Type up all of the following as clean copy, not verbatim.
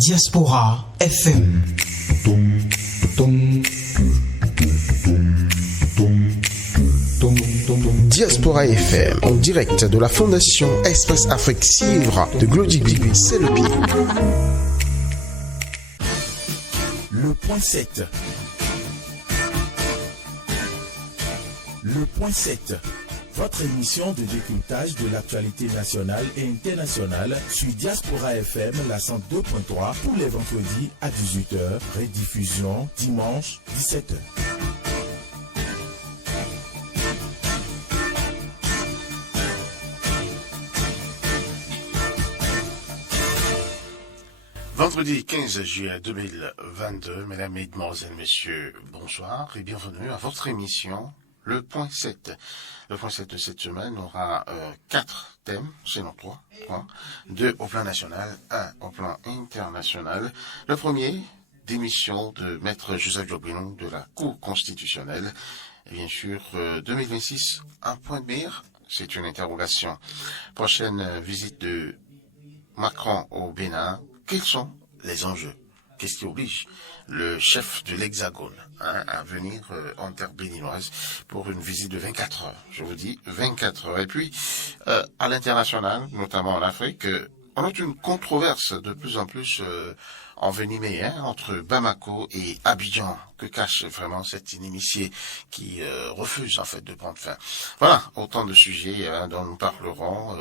Diaspora FM. Diaspora FM, en direct de la Fondation Espace Afrique Civre de Glody c'est le pied. Le point 7. Le point 7. Votre émission de décryptage de l'actualité nationale et internationale sur Diaspora FM, la 102.3, tous les vendredis à 18h, rediffusion dimanche 17h. Vendredi 15 juillet 2022, mesdames, mesdemoiselles, messieurs, bonsoir et bienvenue à votre émission Le Point 7. Le Point 7 de cette semaine aura 4 thèmes, sinon 3, 2 au plan national, 1 au plan international. Le premier, démission de Maître Joseph Jobrinon de la Cour constitutionnelle. Et bien sûr, 2026, un point de mire, c'est une interrogation. Prochaine visite de Macron au Bénin. Quels sont les enjeux? Qu'est-ce qui oblige le chef de l'Hexagone à venir en terre béninoise pour une visite de 24 heures? Je vous dis 24 heures. Et puis, à l'international, notamment en Afrique, on a une controverse de plus en plus envenimée entre Bamako et Abidjan. Que cache vraiment cet inimitié qui refuse en fait de prendre fin? Voilà, autant de sujets dont nous parlerons.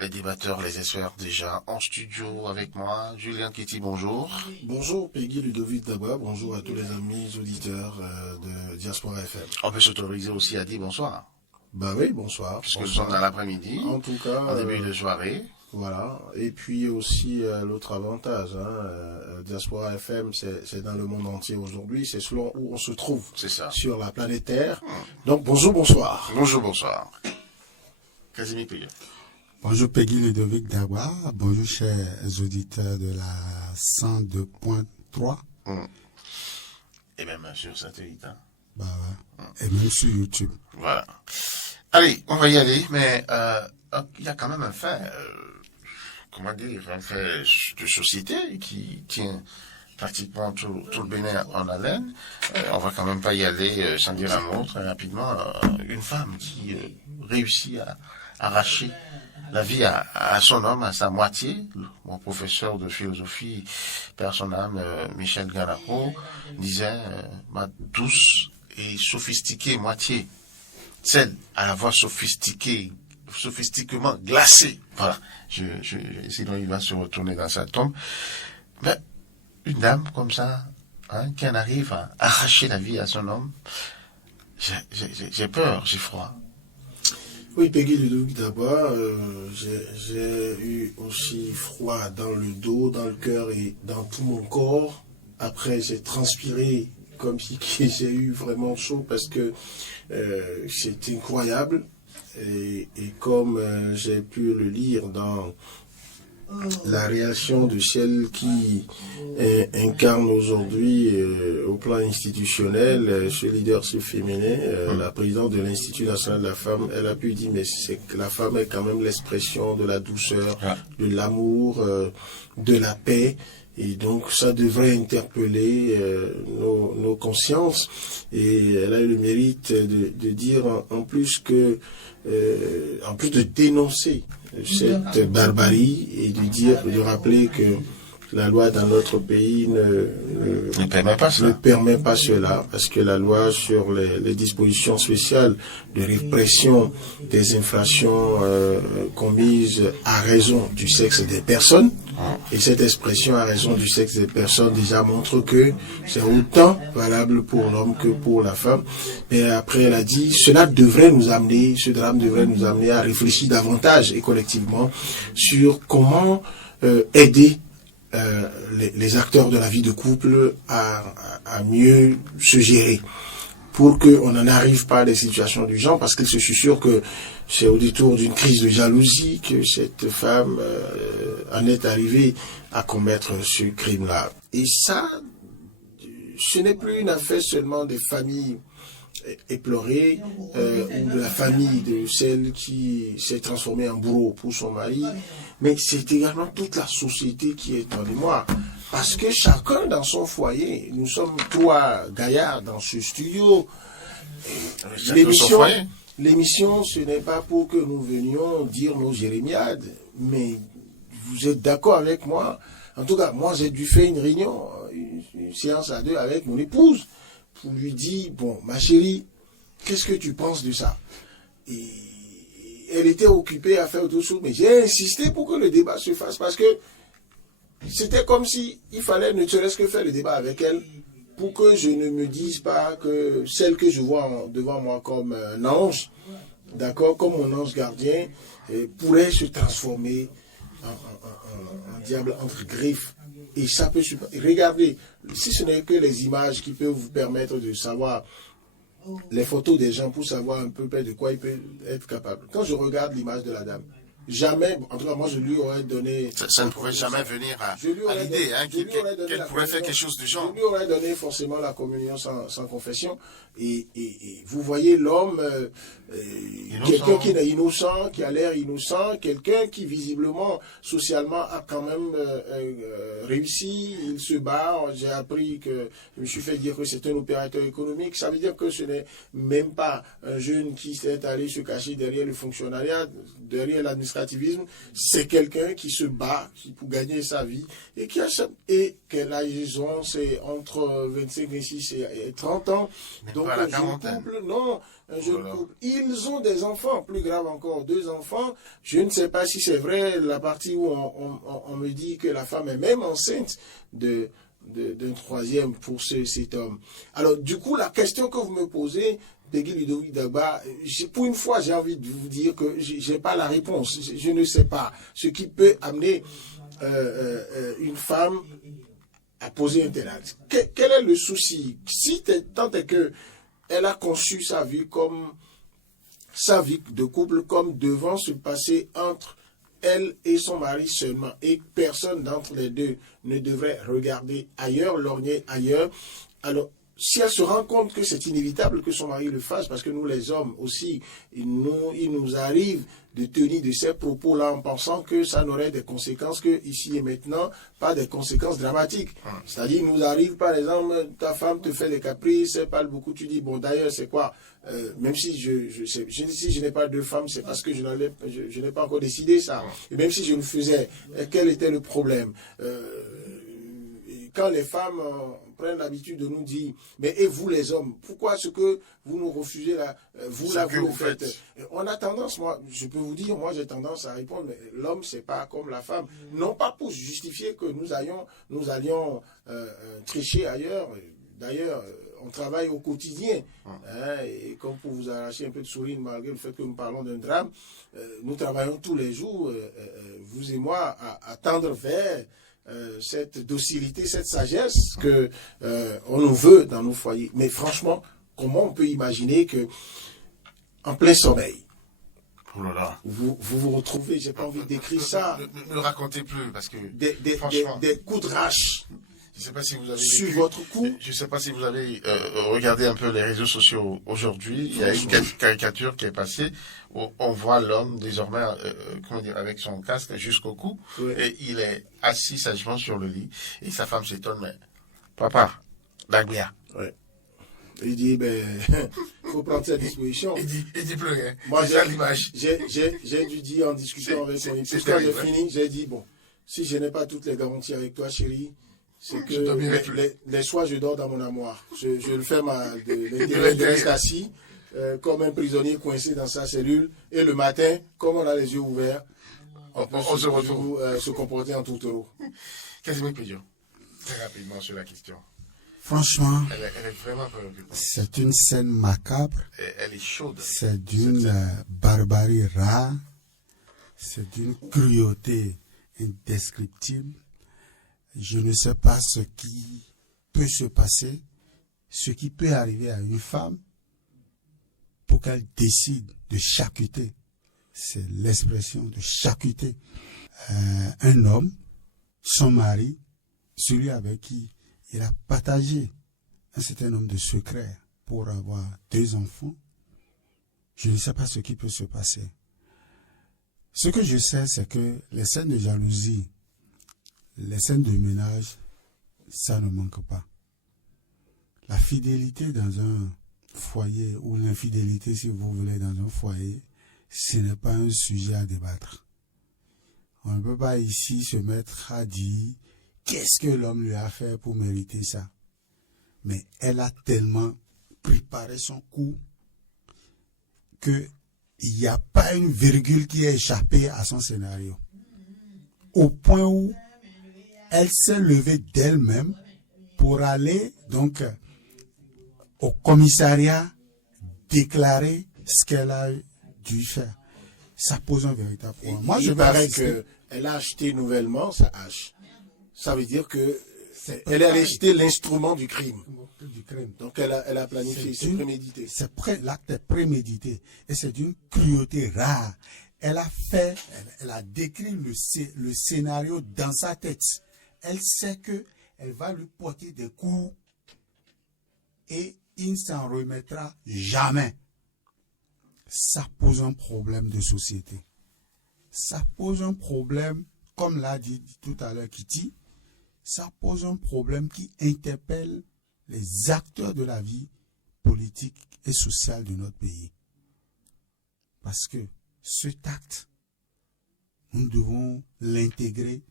Les débatteurs, les experts déjà en studio avec moi. Julien Kitty, bonjour. Bonjour Peggy Ludovic Daba, bonjour à tous les amis auditeurs de Diaspora FM. On peut s'autoriser aussi à dire bonsoir. Bah oui, bonsoir. Puisque nous sommes dans l'après-midi, en tout cas, en début de soirée. Voilà, et puis aussi l'autre avantage, Diaspora FM, c'est dans le monde entier aujourd'hui, c'est selon où on se trouve. C'est ça. Sur la planète Terre. Donc bonjour, bonsoir. Bonjour, bonsoir. Casimir Payet. Bonjour Peggy Ludovic Dawa, bonjour chers auditeurs de la 102.3. Et même sur satellite. Bah ouais. Et même sur YouTube. Voilà. Allez, on va y aller, mais il y a quand même un fait, un fait de société qui tient pratiquement tout le Bénin en haleine. On va quand même pas y aller sans dire un mot très rapidement. Une femme qui réussit à arracher la vie à son homme, à sa moitié. Mon professeur de philosophie, père son âme, Michel Ganapo, disait ma douce et sophistiquée moitié, celle à la voix sophistiquement glacée. Voilà. Sinon il va se retourner dans sa tombe. Mais une dame comme ça, qui en arrive à arracher la vie à son homme, j'ai peur, j'ai froid. Oui, Peggy Ludovic d'abord, j'ai eu aussi froid dans le dos, dans le cœur et dans tout mon corps. Après, j'ai transpiré comme si j'ai eu vraiment chaud parce que c'est incroyable. Et comme j'ai pu le lire dans la réaction de celle qui incarne aujourd'hui au plan institutionnel ce leadership féminin, la présidente de l'Institut national de la femme, elle a pu dire mais c'est que la femme est quand même l'expression de la douceur, de l'amour, de la paix. Et donc ça devrait interpeller nos consciences. Et elle a eu le mérite de dire en plus que, en plus de dénoncer cette barbarie et de rappeler que la loi dans notre pays ne permet pas cela, parce que la loi sur les dispositions spéciales de répression des infractions commises à raison du sexe des personnes, et cette expression à raison du sexe des personnes déjà montre que c'est autant valable pour l'homme que pour la femme. Et après elle a dit, ce drame devrait nous amener à réfléchir davantage et collectivement sur comment aider les acteurs de la vie de couple à mieux se gérer pour qu'on n'en arrive pas à des situations du genre, parce que je suis sûr que c'est au détour d'une crise de jalousie que cette femme en est arrivée à commettre ce crime-là. Et ça, ce n'est plus une affaire seulement des familles éplorée, ou de la famille de celle qui s'est transformée en bourreau pour son mari, mais c'est également toute la société qui est en émoi. Parce que chacun dans son foyer, nous sommes trois gaillards dans ce studio. L'émission, ce n'est pas pour que nous venions dire nos jérémiades, mais vous êtes d'accord avec moi? En tout cas, moi j'ai dû faire une réunion, une séance à deux avec mon épouse, pour lui dire, bon, ma chérie, qu'est-ce que tu penses de ça? Et elle était occupée à faire autre chose, mais j'ai insisté pour que le débat se fasse, parce que c'était comme si il fallait ne serait-ce que faire le débat avec elle, pour que je ne me dise pas que celle que je vois devant moi comme un ange, d'accord, comme mon ange gardien, pourrait se transformer en diable entre griffes. Et ça peut... Regardez, si ce n'est que les images qui peuvent vous permettre de savoir les photos des gens pour savoir un peu près de quoi il peut être capable. Quand je regarde l'image de la dame, jamais, en tout cas moi je lui aurais donné... Ça ne pouvait jamais venir à l'idée qu'elle pourrait faire quelque chose du genre. Je lui aurais donné forcément la communion sans confession. Et vous voyez l'homme, quelqu'un qui est innocent, qui a l'air innocent, quelqu'un qui visiblement, socialement, a quand même réussi, il se bat. J'ai appris que, je me suis fait dire que c'est un opérateur économique. Ça veut dire que ce n'est même pas un jeune qui s'est allé se cacher derrière le fonctionnariat, derrière l'administrativisme. C'est quelqu'un qui se bat pour gagner sa vie et qui a quelle âge ils ont, c'est entre 25, 26 et 30 ans. Donc un jeune couple, non, un jeune couple. Ils ont des enfants, plus grave encore, 2 enfants. Je ne sais pas si c'est vrai la partie où on me dit que la femme est même enceinte d'un 3e pour cet homme. Alors du coup, la question que vous me posez, Peggy Ludovic Dagba, pour une fois, j'ai envie de vous dire que je n'ai pas la réponse. Je ne sais pas ce qui peut amener une femme à poser un tel acte. Quel est le souci? Si tant est que elle a conçu sa vie comme sa vie de couple comme devant se passer entre elle et son mari seulement, et personne d'entre les deux ne devrait regarder ailleurs, lorgner ailleurs, alors si elle se rend compte que c'est inévitable que son mari le fasse, parce que nous les hommes aussi, il nous arrive de tenir de ces propos-là en pensant que ça n'aurait des conséquences que ici et maintenant, pas des conséquences dramatiques. C'est-à-dire, il nous arrive par exemple, ta femme te fait des caprices, elle parle beaucoup, tu dis, bon d'ailleurs c'est quoi, même si je n'ai pas 2 femmes, c'est parce que je n'ai pas encore décidé ça. Et même si je le faisais, quel était le problème? Quand les femmes prennent l'habitude de nous dire, mais et vous les hommes, pourquoi est-ce que vous nous refusez là, vous le faites? On a tendance, moi, je peux vous dire, moi j'ai tendance à répondre, mais l'homme c'est pas comme la femme, non pas pour justifier que nous allions tricher ailleurs. D'ailleurs, on travaille au quotidien, et comme pour vous arracher un peu de sourire malgré le fait que nous parlons d'un drame, nous travaillons tous les jours, vous et moi, à tendre vers cette docilité, cette sagesse que on nous veut dans nos foyers. Mais franchement, comment on peut imaginer que en plein sommeil, vous retrouvez, j'ai pas envie d'écrire ça. Ne racontez plus parce que des coups de rache. Je sais pas si vous avez sur votre cou. Je sais pas si vous avez regardé un peu les réseaux sociaux aujourd'hui. Il y a une caricature qui est passée où on voit l'homme désormais avec son casque jusqu'au cou, et il est assis sagement sur le lit et sa femme s'étonne, mais papa, Dagbia. Ouais. Il dit, faut prendre sa disposition. Il dit plus rien. Moi, j'ai l'image. J'ai dû dire en discutant avec mon épouse, quand j'ai fini, j'ai dit, bon, si je n'ai pas toutes les garanties avec toi, chérie, c'est que les soirs, je dors dans mon armoire. Je le fais l'intérêt de rester assis, comme un prisonnier coincé dans sa cellule. Et le matin, comme on a les yeux ouverts, on se retrouve se comporter en tourtereau. Casimir Pédion, très rapidement sur la question. Franchement, elle est vraiment préoccupante. C'est une scène macabre. Elle est chaude. C'est d'une barbarie rare. C'est d'une cruauté indescriptible. Je ne sais pas ce qui peut se passer, ce qui peut arriver à une femme pour qu'elle décide de charcuter. C'est l'expression de charcuter un homme, son mari, celui avec qui il a partagé un certain nombre de secrets, pour avoir 2 enfants, je ne sais pas ce qui peut se passer. Ce que je sais, c'est que les scènes de jalousie, les scènes de ménage, ça ne manque pas. La fidélité dans un foyer, ou l'infidélité, si vous voulez, dans un foyer, ce n'est pas un sujet à débattre. On ne peut pas ici se mettre à dire qu'est-ce que l'homme lui a fait pour mériter ça. Mais elle a tellement préparé son coup qu'il n'y a pas une virgule qui est échappée à son scénario. Au point où elle s'est levée d'elle-même pour aller donc au commissariat déclarer ce qu'elle a dû faire. Ça pose un véritable problème. Moi, je parais qu'elle a acheté nouvellement sa hache. Ça veut dire que elle a acheté l'instrument du crime. Donc elle a planifié, c'est prémédité. L'acte est prémédité et c'est d'une cruauté rare. Elle a décrit le scénario dans sa tête. Elle sait que elle va lui porter des coups et il ne s'en remettra jamais. Ça pose un problème de société. Ça pose un problème, comme l'a dit tout à l'heure Kitty, ça pose un problème qui interpelle les acteurs de la vie politique et sociale de notre pays. Parce que cet acte, nous devons l'intégrer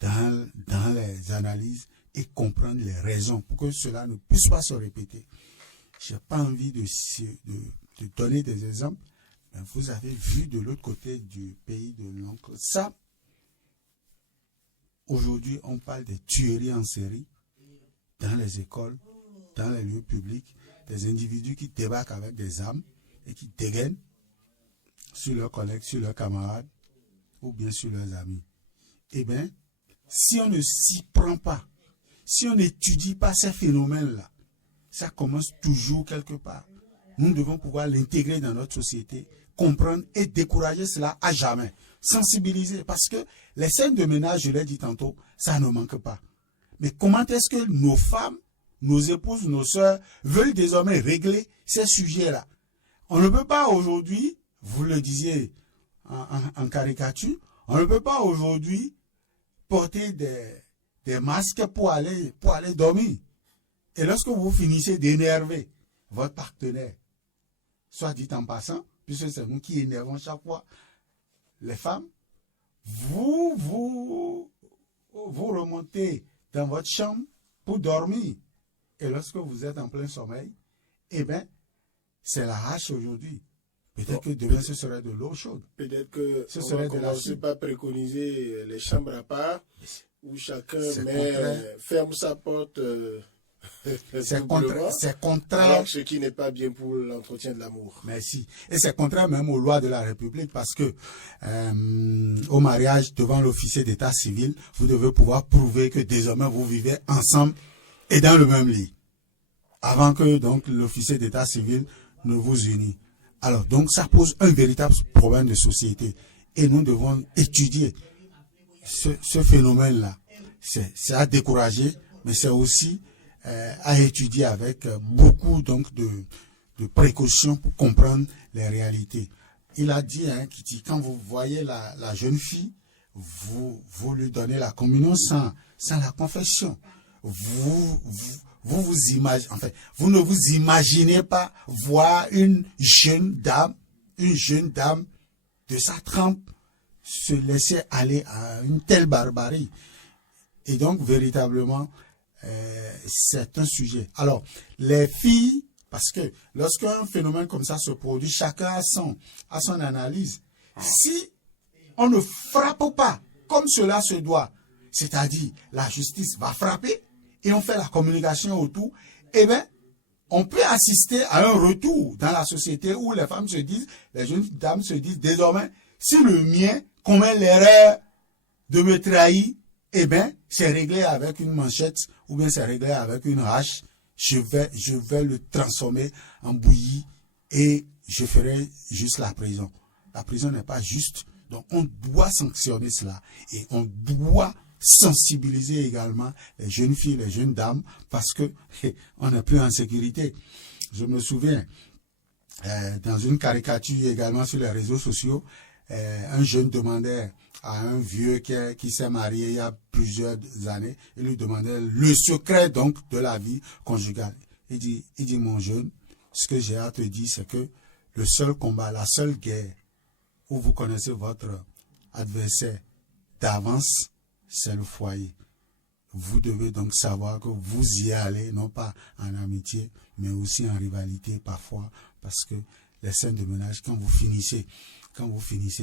dans les analyses et comprendre les raisons pour que cela ne puisse pas se répéter. Je n'ai pas envie de donner des exemples, mais vous avez vu de l'autre côté du pays de l'oncle Sam. Aujourd'hui, on parle des tueries en série dans les écoles, dans les lieux publics, des individus qui débarquent avec des armes et qui dégainent sur leurs collègues, sur leurs camarades ou bien sur leurs amis. Eh bien, si on ne s'y prend pas, si on n'étudie pas ces phénomènes-là, ça commence toujours quelque part. Nous devons pouvoir l'intégrer dans notre société, comprendre et décourager cela à jamais. Sensibiliser, parce que les scènes de ménage, je l'ai dit tantôt, ça ne manque pas. Mais comment est-ce que nos femmes, nos épouses, nos sœurs veulent désormais régler ces sujets-là? On ne peut pas aujourd'hui, vous le disiez en caricature, on ne peut pas aujourd'hui porter des masques pour aller dormir. Et lorsque vous finissez d'énerver votre partenaire, soit dit en passant, puisque c'est nous qui énervons chaque fois les femmes, vous remontez dans votre chambre pour dormir. Et lorsque vous êtes en plein sommeil, eh bien, c'est la hache aujourd'hui. Peut-être que demain, ce serait de l'eau chaude. Peut-être que on va commencer par préconiser les chambres à part, où chacun ferme sa porte. C'est contraire. Alors, ce qui n'est pas bien pour l'entretien de l'amour. Merci. Et c'est contraire même aux lois de la République parce que au mariage, devant l'officier d'état civil, vous devez pouvoir prouver que désormais vous vivez ensemble et dans le même lit. Avant que donc l'officier d'état civil ne vous unisse. Alors donc ça pose un véritable problème de société. Et nous devons étudier ce phénomène-là. C'est à décourager, mais c'est aussi à étudier avec beaucoup donc de précautions pour comprendre les réalités. Il a dit, Kitty, quand vous voyez la jeune fille, vous lui donnez la communion sans la confession. Vous ne vous imaginez pas voir une jeune dame de sa trempe se laisser aller à une telle barbarie. Et donc, véritablement, c'est un sujet. Alors, les filles, parce que lorsqu'un phénomène comme ça se produit, chacun a son analyse. Si on ne frappe pas comme cela se doit, c'est-à-dire la justice va frapper et on fait la communication autour, eh bien, on peut assister à un retour dans la société où les femmes se disent, les jeunes dames se disent désormais, si le mien commet l'erreur de me trahir, eh bien, c'est réglé avec une manchette ou bien c'est réglé avec une hache. Je vais le transformer en bouillie et je ferai juste la prison. La prison n'est pas juste. Donc, on doit sanctionner cela et on doit sensibiliser également les jeunes filles, les jeunes dames parce que on n'est plus en sécurité. Je me souviens, dans une caricature également sur les réseaux sociaux, un jeune demandait à un vieux qui s'est marié il y a plusieurs années, il lui demandait le secret donc de la vie conjugale. Il dit mon jeune, ce que j'ai à te dire, c'est que le seul combat, la seule guerre où vous connaissez votre adversaire d'avance, c'est le foyer. Vous devez donc savoir que vous y allez, non pas en amitié, mais aussi en rivalité parfois, parce que les scènes de ménage, quand vous finissez,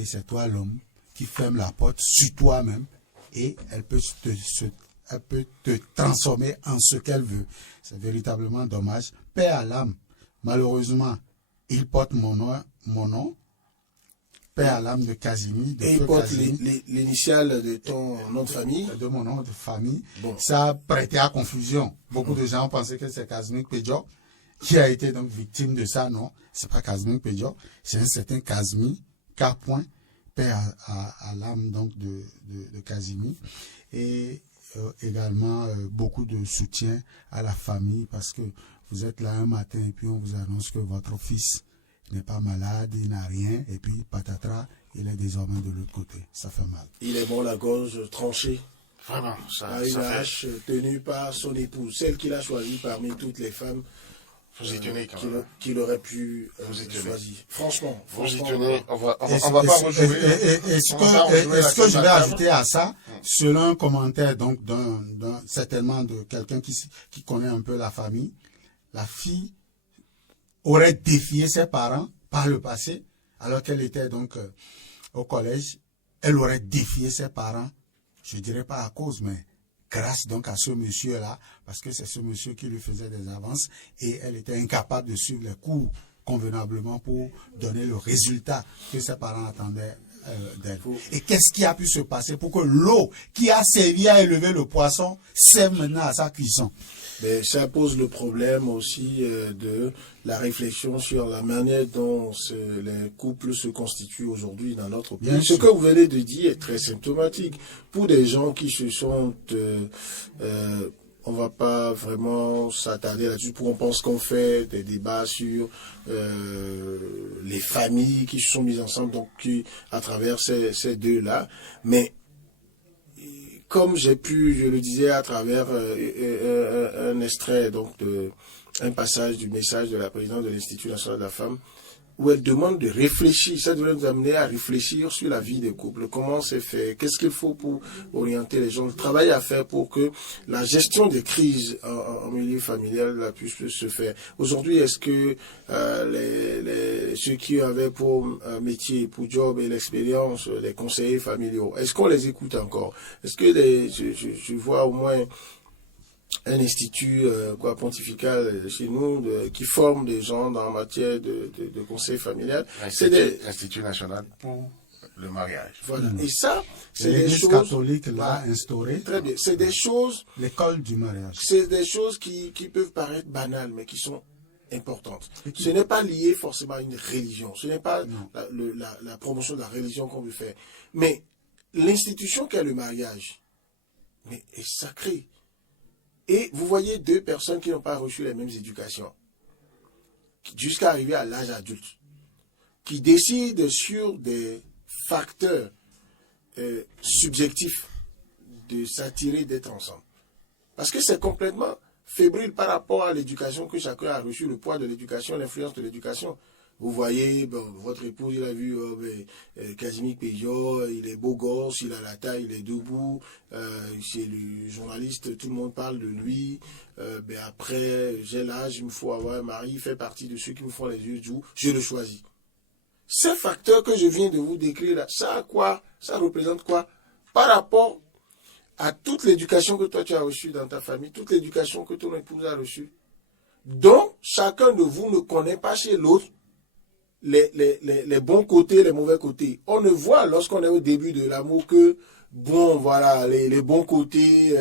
c'est toi l'homme qui ferme la porte sur toi-même et elle peut te transformer en ce qu'elle veut. C'est véritablement dommage. Paix à l'âme. Malheureusement, il porte mon nom. Paix à l'âme de Casimir. Et il porte l'initiale de ton nom de famille. De mon nom de famille. Bon. Ça a prêté à confusion. Beaucoup de gens pensaient que c'est Casimir Pédior qui a été donc victime de ça. Non, c'est pas Casimir Pédior. C'est un certain Casimir, K. Paix à l'âme donc de Casimir. Et également beaucoup de soutien à la famille parce que vous êtes là un matin et puis on vous annonce que votre fils n'est pas malade, il n'a rien, et puis patatras, il est désormais de l'autre côté. Ça fait mal. Il est mort la gorge tranchée. Vraiment, à une hache tenue par son épouse, celle qu'il a choisie parmi toutes les femmes qu'il aurait pu choisir. Franchement. Vous y tenez, on va pas rejouer. Et ce que je vais ajouter à ça, selon un commentaire donc certainement de quelqu'un qui connaît un peu la famille, la fille aurait défié ses parents par le passé, alors qu'elle était donc au collège. Elle aurait défié ses parents, je dirais pas à cause, mais grâce donc à ce monsieur-là, parce que c'est ce monsieur qui lui faisait des avances et elle était incapable de suivre les cours convenablement pour donner le résultat que ses parents attendaient d'elle. Et qu'est-ce qui a pu se passer pour que l'eau qui a servi à élever le poisson serve maintenant à sa cuisson? Mais ça pose le problème aussi de la réflexion sur la manière dont les couples se constituent aujourd'hui dans notre pays. Bien Ce sûr. que vous venez de dire est très symptomatique. Pour des gens qui se sont... on va pas vraiment s'attarder là-dessus. On pense qu'on fait des débats sur les familles qui se sont mises ensemble donc à travers ces deux-là. Mais comme je le disais à travers un extrait, donc un passage du message de la présidente de l'Institut national de la femme, où elle demande de réfléchir, ça devrait nous amener à réfléchir sur la vie des couples, comment c'est fait, qu'est-ce qu'il faut pour orienter les gens, le travail à faire pour que la gestion des crises en milieu familial puisse se faire. Aujourd'hui, est-ce que ceux qui avaient pour métier, pour job et l'expérience, les conseillers familiaux, est-ce qu'on les écoute encore? Est-ce que je vois au moins un institut pontifical chez nous qui forme des gens en matière de conseil familial. C'est l'Institut national pour le mariage. Voilà. Et ça, c'est des L'Église choses... catholique l'a instauré. Très bien. C'est des choses... L'école du mariage. C'est des choses qui peuvent paraître banales, mais qui sont importantes. Ce n'est pas lié forcément à une religion. Ce n'est pas la promotion de la religion qu'on veut faire. Mais l'institution qu'est le mariage est sacrée. Et vous voyez deux personnes qui n'ont pas reçu les mêmes éducations, jusqu'à arriver à l'âge adulte, qui décident sur des facteurs subjectifs de s'attirer, d'être ensemble. Parce que c'est complètement fébrile par rapport à l'éducation que chacun a reçu, le poids de l'éducation, l'influence de l'éducation. Vous voyez, votre épouse, il a vu Casimir Pédior, il est beau gosse, il a la taille, il est debout, c'est le journaliste, tout le monde parle de lui. Après, j'ai l'âge, il me faut avoir un mari, il fait partie de ceux qui me font les yeux doux, je le choisis. Ces facteurs que je viens de vous décrire là, ça représente quoi? Par rapport à toute l'éducation que toi tu as reçue dans ta famille, toute l'éducation que ton épouse a reçue, dont chacun de vous ne connaît pas chez l'autre les bons côtés, les mauvais côtés. On ne voit lorsqu'on est au début de l'amour que, les bons côtés,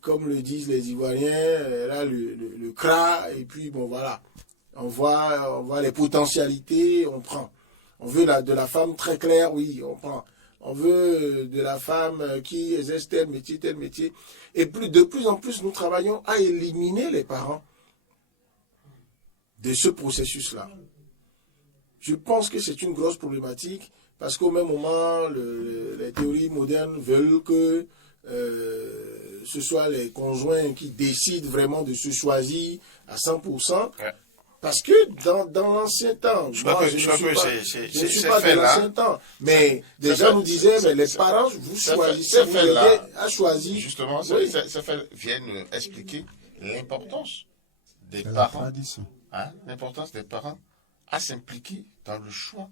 comme le disent les Ivoiriens, là, le cra, et puis on voit les potentialités, on prend. On veut de la femme très claire, oui, on prend. On veut de la femme qui exerce tel métier. Et de plus en plus, nous travaillons à éliminer les parents de ce processus-là. Je pense que c'est une grosse problématique parce qu'au même moment, les théories modernes veulent que ce soit les conjoints qui décident vraiment de se choisir à 100%. Ouais. Parce que dans l'ancien temps, je ne suis pas de l'ancien temps, mais déjà nous disaient, mais les parents, vous choisissez, vous aidez à choisir. Justement, ça vient expliquer l'importance des parents, l'importance des parents à s'impliquer dans le choix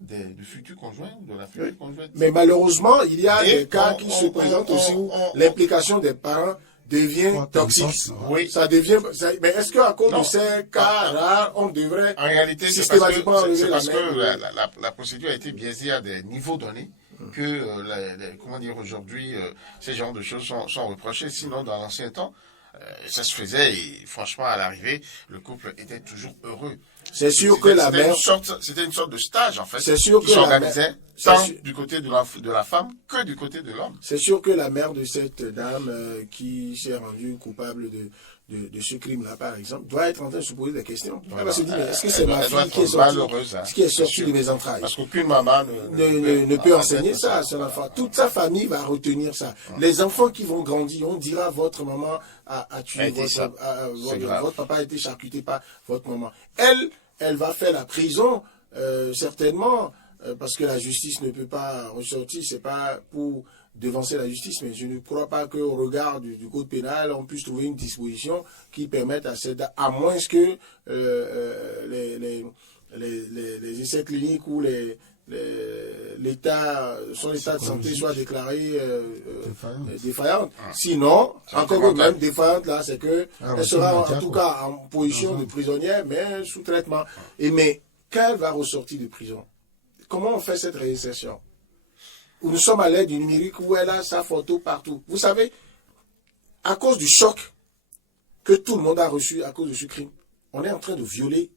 du futur conjoint ou de la future conjointe. Mais malheureusement, il y a des cas qui se présentent aussi où l'implication des parents devient toxique. Oui. Ça devient. Mais est-ce qu'à cause de ces cas rares, on devrait en réalité, systématiquement enlever la mère? Parce que la procédure a été biaisée à des niveaux donnés que, comment dire, aujourd'hui, ces genres de choses sont reprochées. Sinon, dans l'ancien temps, ça se faisait et franchement, à l'arrivée, le couple était toujours heureux. C'est sûr que la mère... C'était une sorte de stage, en fait. C'est sûr qui s'organisait tant du côté de la femme que du côté de l'homme. C'est sûr que la mère de cette dame qui s'est rendue coupable de ce crime-là, par exemple, doit être en train de se poser des questions. Elle va se dire, mais est-ce que c'est ma fille qui est sortie de mes entrailles? Parce qu'aucune maman ne peut enseigner ça à son enfant. Toute sa famille va retenir ça. Les enfants qui vont grandir, on dira votre maman a tué votre papa a été charcuté par votre maman. Elle va faire la prison, certainement, parce que la justice ne peut pas ressortir. C'est pas pour devancer la justice, mais je ne crois pas qu'au regard du code pénal, on puisse trouver une disposition qui permette à moins que les essais cliniques ou son état de santé soit déclaré défaillante. Sinon, encore que même défaillante, là, c'est que elle sera en tout cas en position de prisonnière, mais sous traitement. Mais quand elle va ressortir de prison, comment on fait cette réinsertion? Où nous sommes à l'ère du numérique, où elle a sa photo partout. Vous savez, à cause du choc que tout le monde a reçu à cause de ce crime, on est en train de violer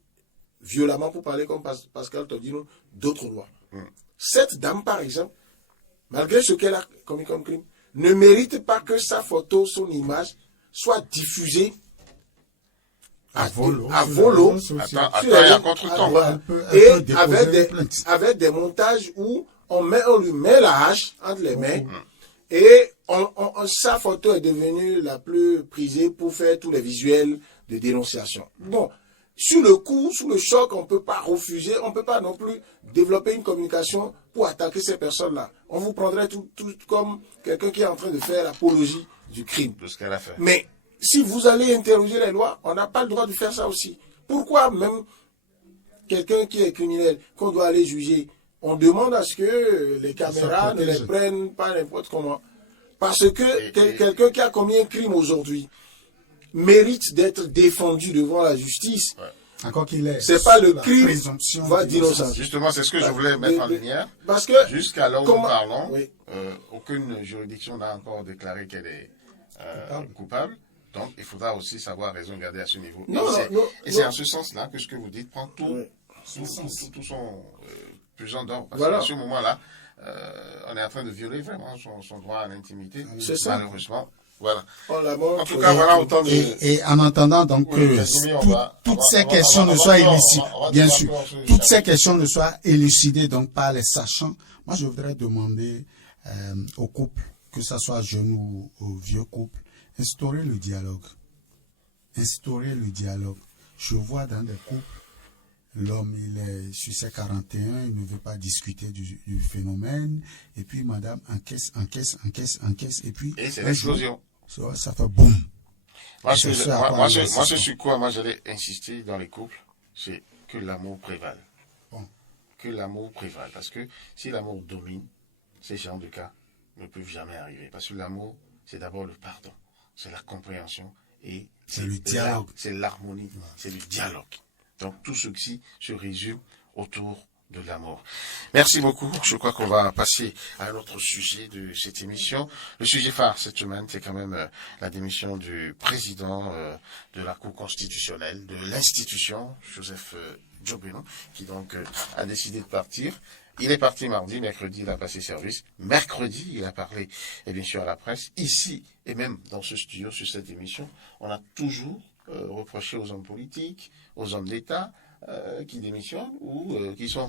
violemment, pour parler comme Pascal Todino, d'autres lois. Cette dame, par exemple, malgré ce qu'elle a commis comme crime, ne mérite pas que sa photo, son image, soit diffusée à volo et avec des montages où on lui met la hache entre les mains et sa photo est devenue la plus prisée pour faire tous les visuels de dénonciation. Bon, sur le coup, sous le choc, on ne peut pas refuser, on ne peut pas non plus développer une communication pour attaquer ces personnes-là. On vous prendrait tout comme quelqu'un qui est en train de faire l'apologie du crime. De ce qu'elle a fait. Mais si vous allez interroger les lois, on n'a pas le droit de faire ça aussi. Pourquoi même quelqu'un qui est criminel, qu'on doit aller juger, on demande à ce que les caméras ne les prennent pas n'importe comment? Parce que quelqu'un qui a commis un crime aujourd'hui mérite d'être défendu devant la justice. Ouais. Encore qu'il est. C'est pas le crime d'innocence. Justement, c'est ce que je voulais mettre en lumière. Parce que jusqu'à là où nous parlons, aucune juridiction n'a encore déclaré qu'elle est coupable. Donc, il faudra aussi savoir raison garder à ce niveau. Et c'est en ce sens-là que ce que vous dites prend tout son pesant d'or. Parce qu'à ce moment-là, on est en train de violer vraiment son droit à l'intimité. Malheureusement. Voilà. En tout cas, voilà autant de... Et en attendant donc que toutes ces questions ne soient élucidées, bien sûr, toutes ces questions ne soient élucidées donc par les sachants, moi je voudrais demander aux couples, que ce soit jeunes ou vieux couples, instaurer le dialogue. Instaurer le dialogue. Je vois dans des couples, l'homme il est sur ses 41, il ne veut pas discuter du phénomène, et puis madame encaisse, et puis... Et c'est l'explosion. Ça fait boum. Moi, c'est sur quoi moi j'allais insister dans les couples, c'est que l'amour prévale. Bon. Que l'amour prévale. Parce que si l'amour domine, ces genres de cas ne peuvent jamais arriver. Parce que l'amour, c'est d'abord le pardon, c'est la compréhension et c'est le dialogue. C'est l'harmonie, c'est le dialogue. Donc tout ceci se résume autour de l'amour. Merci beaucoup. Je crois qu'on va passer à un autre sujet de cette émission. Le sujet phare cette semaine, c'est quand même la démission du président de la Cour constitutionnelle, de l'institution, Joseph Djobeno, qui donc a décidé de partir. Il est parti mardi, mercredi, il a passé service. Mercredi, il a parlé, et bien sûr, à la presse. Ici, et même dans ce studio, sur cette émission, on a toujours reprocher aux hommes politiques, aux hommes d'État qui démissionnent ou qui sont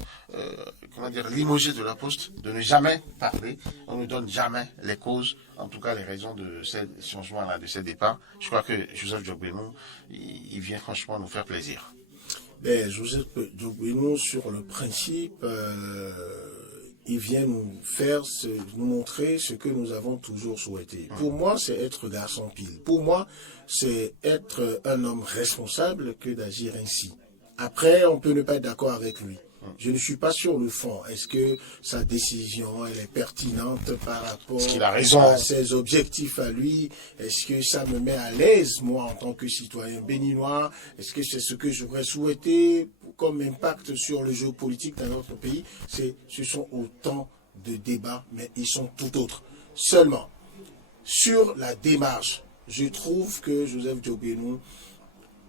limogés de la poste, de ne jamais parler. On ne donne jamais les causes, en tout cas les raisons de ces changements-là, de ces départs. Je crois que Joseph Diogbenou, il vient franchement nous faire plaisir. Joseph Diogbenou, sur le principe, il vient nous montrer ce que nous avons toujours souhaité. Pour moi, c'est être garçon pile. Pour moi, c'est être un homme responsable que d'agir ainsi. Après, on peut ne pas être d'accord avec lui. Je ne suis pas sur le fond. Est-ce que sa décision elle est pertinente par rapport à ses objectifs à lui? Est-ce que ça me met à l'aise, moi, en tant que citoyen béninois? Est-ce que c'est ce que j'aurais souhaité comme impact sur le géopolitique dans notre pays? Ce sont autant de débats, mais ils sont tout autres. Seulement, sur la démarche, je trouve que Joseph Diogbenou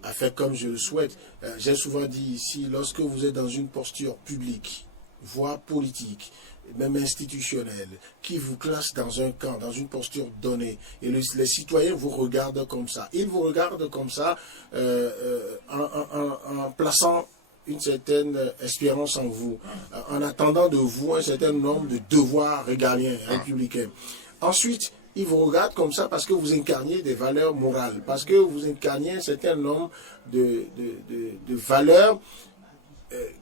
a fait comme je le souhaite. J'ai souvent dit ici, lorsque vous êtes dans une posture publique, voire politique, même institutionnelle, qui vous classe dans un camp, dans une posture donnée, et les citoyens vous regardent comme ça. Ils vous regardent comme ça en plaçant une certaine espérance en vous, en attendant de vous un certain nombre de devoirs régaliens, républicains. Ensuite, ils vous regardent comme ça parce que vous incarniez des valeurs morales, parce que vous incarniez un certain nombre de valeurs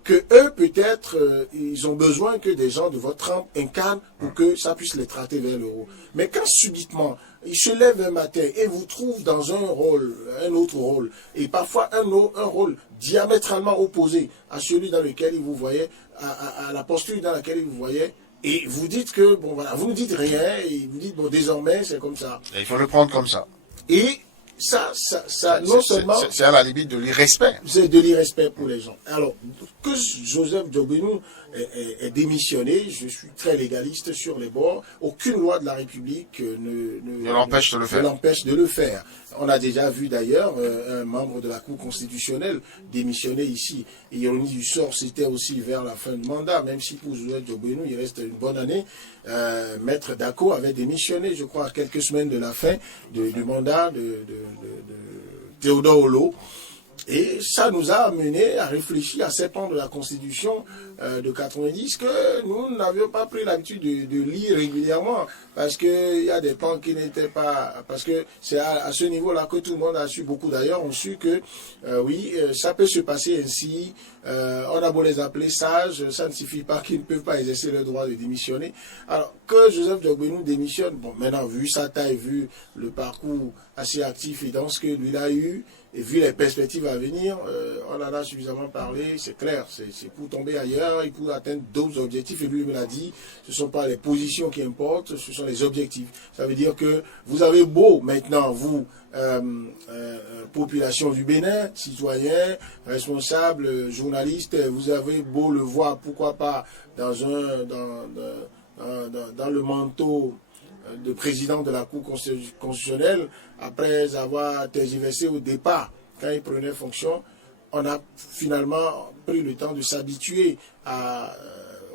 que eux, peut-être, ils ont besoin que des gens de votre trempe incarnent pour que ça puisse les traiter vers le haut. Mais quand subitement, ils se lèvent un matin et vous trouvent dans un autre rôle, et parfois un rôle diamétralement opposé à celui dans lequel ils vous voyaient, à la posture dans laquelle ils vous voyaient, et vous dites que, bon voilà, vous ne dites rien, et vous dites, bon, désormais, c'est comme ça. Et il faut le prendre comme ça. Et ça non seulement... C'est à la limite de l'irrespect. C'est de l'irrespect pour les gens. Alors, que Joseph Diogbenou est démissionné, je suis très légaliste sur les bords, aucune loi de la République ne l'empêche de le faire. On a déjà vu d'ailleurs un membre de la Cour constitutionnelle démissionner ici. Et ironie du sort, c'était aussi vers la fin du mandat, même si pour Joseph Diogbenou, il reste une bonne année. Maître Dako avait démissionné, je crois, à quelques semaines de la fin du mandat de Théodore Olo. Et ça nous a amené à réfléchir à ces pans de la Constitution de 90 que nous n'avions pas pris l'habitude de lire régulièrement parce qu'il y a des pans qui n'étaient pas... Parce que c'est à ce niveau-là que tout le monde a su, beaucoup d'ailleurs ont su que oui, ça peut se passer ainsi. On a beau les appeler sages, ça ne suffit pas qu'ils ne peuvent pas exercer le droit de démissionner. Alors que Joseph Diogbenou démissionne, bon maintenant vu sa taille, vu le parcours assez actif et dense que lui a eu, et vu les perspectives à venir, on en a suffisamment parlé, c'est clair, c'est pour tomber ailleurs et pour atteindre d'autres objectifs. Et lui me l'a dit, ce ne sont pas les positions qui importent, ce sont les objectifs. Ça veut dire que vous avez beau maintenant, vous, population du Bénin, citoyens, responsables, journalistes, vous avez beau le voir, pourquoi pas, dans le manteau de président de la Cour constitutionnelle, après avoir tergiversé au départ, quand il prenait fonction, on a finalement pris le temps de s'habituer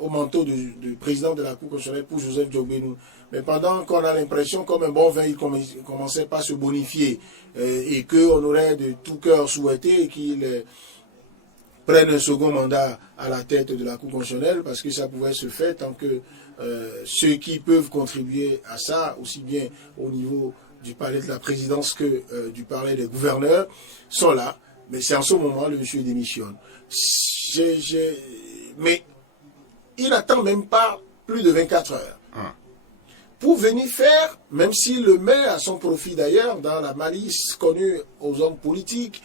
au manteau de président de la Cour constitutionnelle pour Joseph Diogbenou. Mais pendant qu'on a l'impression, comme un bon vin, il commençait pas à se bonifier et qu'on aurait de tout cœur souhaité qu'il prenne un second mandat à la tête de la Cour constitutionnelle, parce que ça pouvait se faire tant que ceux qui peuvent contribuer à ça, aussi bien au niveau du palais de la présidence que du palais des gouverneurs, sont là. Mais c'est en ce moment le monsieur démissionne. Mais il n'attend même pas plus de 24 heures. Pour venir faire, même s'il le met à son profit d'ailleurs, dans la malice connue aux hommes politiques,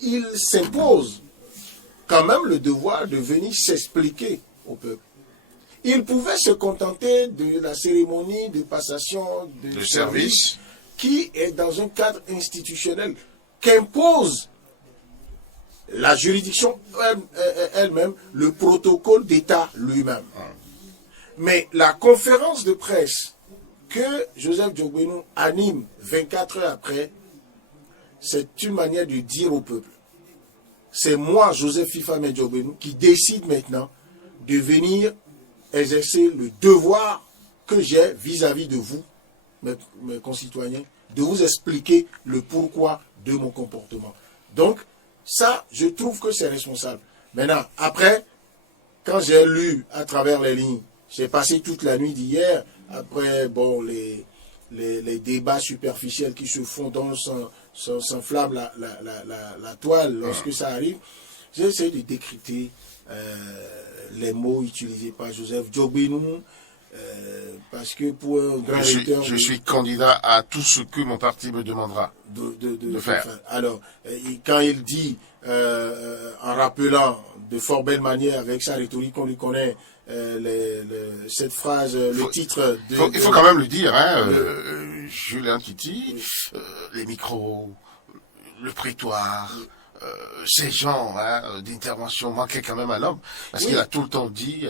il s'impose quand même le devoir de venir s'expliquer au peuple. Il pouvait se contenter de la cérémonie de passation de service qui est dans un cadre institutionnel qu'impose la juridiction elle-même, le protocole d'État lui-même. Mais la conférence de presse que Joseph Diogbenou anime 24 heures après, c'est une manière de dire au peuple, c'est moi, Joseph Fifame Diogbenou, qui décide maintenant de venir exercer le devoir que j'ai vis-à-vis de vous mes concitoyens, de vous expliquer le pourquoi de mon comportement. Donc, ça, je trouve que c'est responsable. Maintenant, après, quand j'ai lu à travers les lignes, j'ai passé toute la nuit d'hier, après, bon, les débats superficiels qui se font, dont s'enflamme la toile lorsque ça arrive, j'ai essayé de décrypter les mots utilisés par Joseph Djogbenou, parce que pour un grand lecteur... Je suis candidat à tout ce que mon parti me demandera de faire. Alors, quand il dit, en rappelant de fort belle manière, avec sa rhétorique qu'on lui connaît, cette phrase, le titre... Il faut quand même le dire, hein, Julien Kitty, les micros, le prétoire... ces gens d'intervention manquaient quand même à l'homme, parce qu'il a tout le temps dit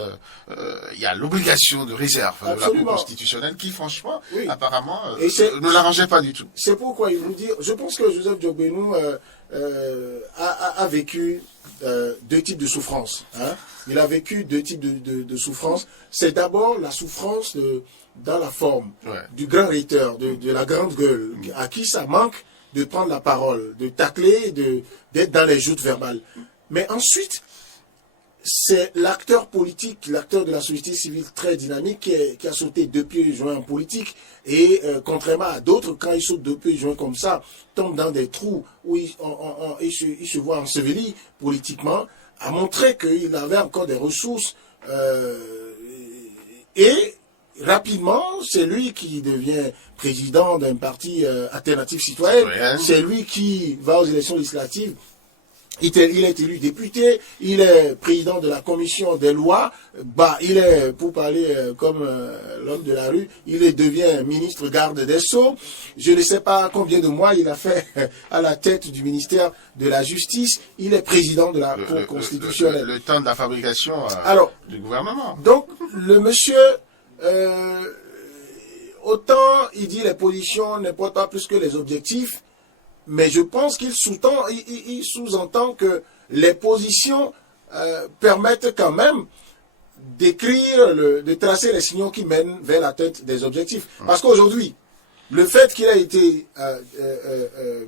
il y a l'obligation de réserve de la Cour constitutionnelle qui, franchement, apparemment, ne l'arrangeait pas du tout. C'est pourquoi il vous dit, je pense que Joseph Djogbenou a vécu deux types de souffrances. Hein. Il a vécu deux types de souffrances. C'est d'abord la souffrance dans la forme du grand rhéteur, de la grande gueule, à qui ça manque de prendre la parole, de tacler, d'être dans les joutes verbales. Mais ensuite, c'est l'acteur politique, l'acteur de la société civile très dynamique qui a sauté 2 pieds joints en politique et contrairement à d'autres, quand ils sautent 2 pieds joints comme ça, tombent dans des trous où ils se voient ensevelis politiquement, a montré qu'il avait encore des ressources et rapidement, c'est lui qui devient président d'un parti alternatif citoyen. C'est lui qui va aux élections législatives. Il est élu député. Il est président de la commission des lois. Il est, pour parler comme l'homme de la rue, devient ministre garde des Sceaux. Je ne sais pas combien de mois il a fait à la tête du ministère de la Justice. Il est président de la Cour constitutionnelle. Le temps de la fabrication du gouvernement. Donc, le monsieur... autant il dit les positions n'importe pas plus que les objectifs, mais je pense qu'il sous-entend que les positions permettent quand même d'écrire, de tracer les signaux qui mènent vers l'atteinte des objectifs. Parce qu'aujourd'hui, le fait qu'il a été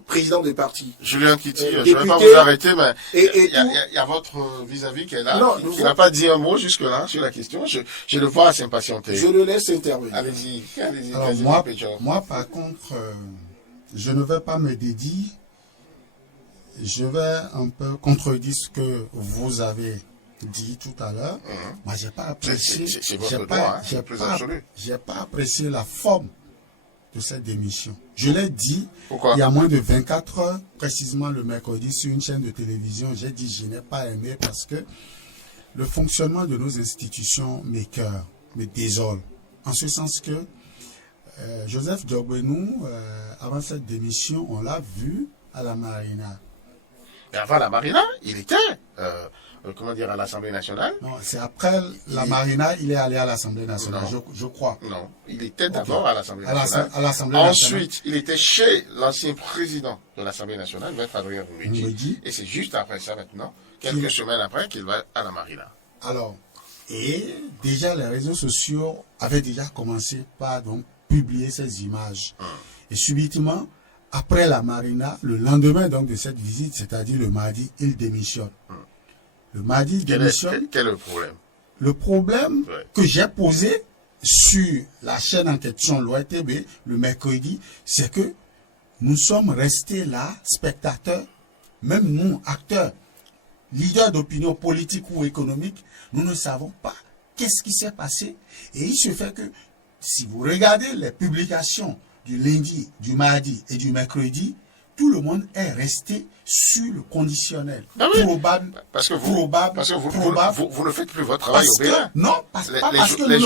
président des partis... Julien Kitty, je ne vais pas vous arrêter, mais il y a votre vis-à-vis qui est là, qui n'a pas dit un mot jusque-là sur la question. Je le vois s'impatienter. Je le laisse intervenir. Allez-y. Alors moi, par contre, je ne vais pas me dédier. Je vais un peu contredire ce que vous avez dit tout à l'heure. Moi, j'ai pas apprécié... C'est votre droit, c'est le plus absolu. J'ai pas apprécié la forme de cette démission. Je l'ai dit. Pourquoi? Il y a moins de 24 heures, précisément le mercredi, sur une chaîne de télévision, j'ai dit je n'ai pas aimé parce que le fonctionnement de nos institutions m'écoeure, me désole. En ce sens que Joseph Djogbenou, avant cette démission, on l'a vu à la Marina. Et avant la Marina, il était... à l'Assemblée nationale. Non, c'est après la Marina, il est allé à l'Assemblée nationale, je crois. Non, il était d'abord à l'Assemblée nationale. Ensuite, il était chez l'ancien président de l'Assemblée nationale, Maître Adrien Goumédi. Et c'est juste après ça maintenant, quelques semaines après, qu'il va à la Marina. Alors, et déjà les réseaux sociaux avaient déjà commencé par donc publier ces images. Et subitement, après la Marina, le lendemain donc de cette visite, c'est-à-dire le mardi, il démissionne. Le mardi, quel est le problème? Le problème que j'ai posé sur la chaîne en question, l'ORTB, le mercredi, c'est que nous sommes restés là, spectateurs, même nous, acteurs, leaders d'opinion politique ou économique, nous ne savons pas qu'est-ce qui s'est passé. Et il se fait que, si vous regardez les publications du lundi, du mardi et du mercredi, tout le monde est resté sur le conditionnel. Probable. Parce que vous ne faites plus votre travail au Bénin. Non, parce que les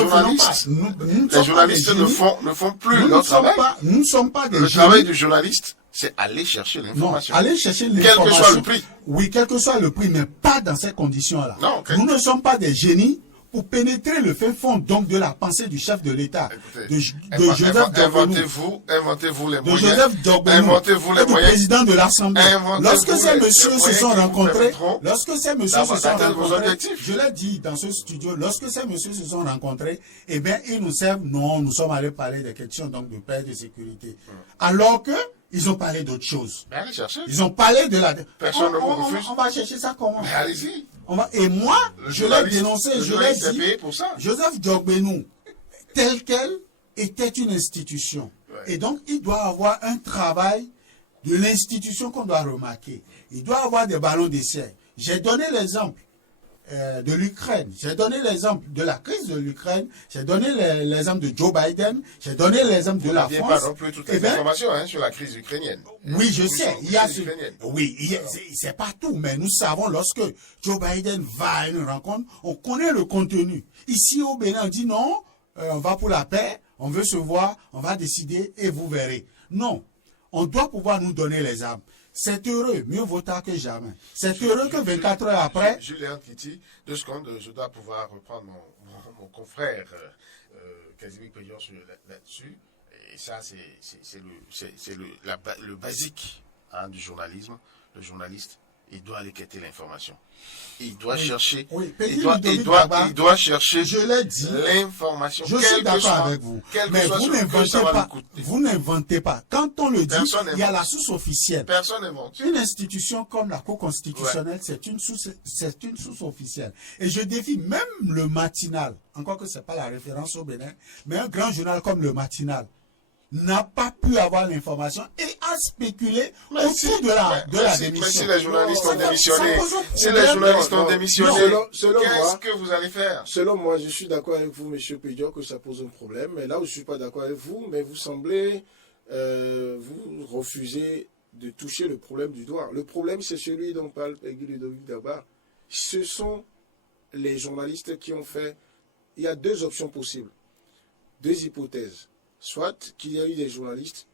journalistes ne font plus leur travail. Nous ne sommes pas des Le travail du journaliste, c'est aller chercher l'information. Non, aller chercher l'information. Quel que soit le prix. Oui, quel que soit le prix, mais pas dans ces conditions-là. Non, nous ne sommes pas des génies pour pénétrer le fin fond donc de la pensée du chef de l'État, Écoutez, de Joseph Dogbenou, inventez-vous les de moyens. Joseph Dogbenou Inventez-vous les et du moyens. président de l'Assemblée. Inventez-vous Lorsque ces les messieurs se moyens sont qui vous rencontrés, permettront d'atteindre vos objectifs. je l'ai dit dans ce studio, lorsque ces messieurs se sont rencontrés, eh bien, ils nous servent, non, nous sommes allés parler des questions donc de paix et de sécurité. Alors que, ils ont parlé d'autre chose. Mais allez chercher. Ils ont parlé de la... Personne ne vous refuse. On va chercher ça comment? Mais allez-y. Et moi, Le je l'ai journaliste- dénoncé, le je l'ai journaliste est dit, payé pour ça. Joseph Dogbenou, tel quel, était une institution. Ouais. Et donc, il doit avoir un travail de l'institution qu'on doit remarquer. Il doit avoir des ballons d'essai. J'ai donné l'exemple de l'Ukraine. J'ai donné l'exemple de la crise de l'Ukraine. J'ai donné l'exemple de Joe Biden. J'ai donné l'exemple de Vous la n'aviez France. pas non plus toutes Eh les ben, informations sur la crise ukrainienne. oui, je sais. Il y a crise ukrainienne. c'est pas tout, mais nous savons lorsque Joe Biden va à une rencontre, on connaît le contenu. Ici au Bénin, on dit non, on va pour la paix, on veut se voir, on va décider et vous verrez. Non, on doit pouvoir nous donner les armes. C'est heureux, mieux vaut tard que jamais. C'est heureux que 24 heures après. Julien Titi, 2 secondes, je dois pouvoir reprendre mon confrère Casimir Pédion là-dessus. Et ça, c'est le basique du journalisme. Le journaliste, il doit aller quêter l'information. Il doit chercher. Oui, Il doit chercher. Je l'ai dit. L'information. Je suis d'accord avec vous. Mais vous n'inventez pas. Quand on le dit, il y a la source officielle. Personne n'invente. Une institution comme la Cour constitutionnelle, c'est une source officielle. Et je défie même le matinal, encore que ce n'est pas la référence au Bénin, mais un grand journal comme le matinal n'a pas pu avoir l'information et a spéculé autour de la démission. Mais si les journalistes ont démissionné, qu'est-ce que vous allez faire? Selon moi, je suis d'accord avec vous, M. Pédion, que ça pose un problème. Mais là où je ne suis pas d'accord avec vous, mais vous semblez vous refuser de toucher le problème du doigt. Le problème, c'est celui dont parle Peggy Ludovic Daba. Ce sont les journalistes qui ont fait... Il y a 2 options possibles, 2 hypothèses. Soit qu'il y a eu des journalistes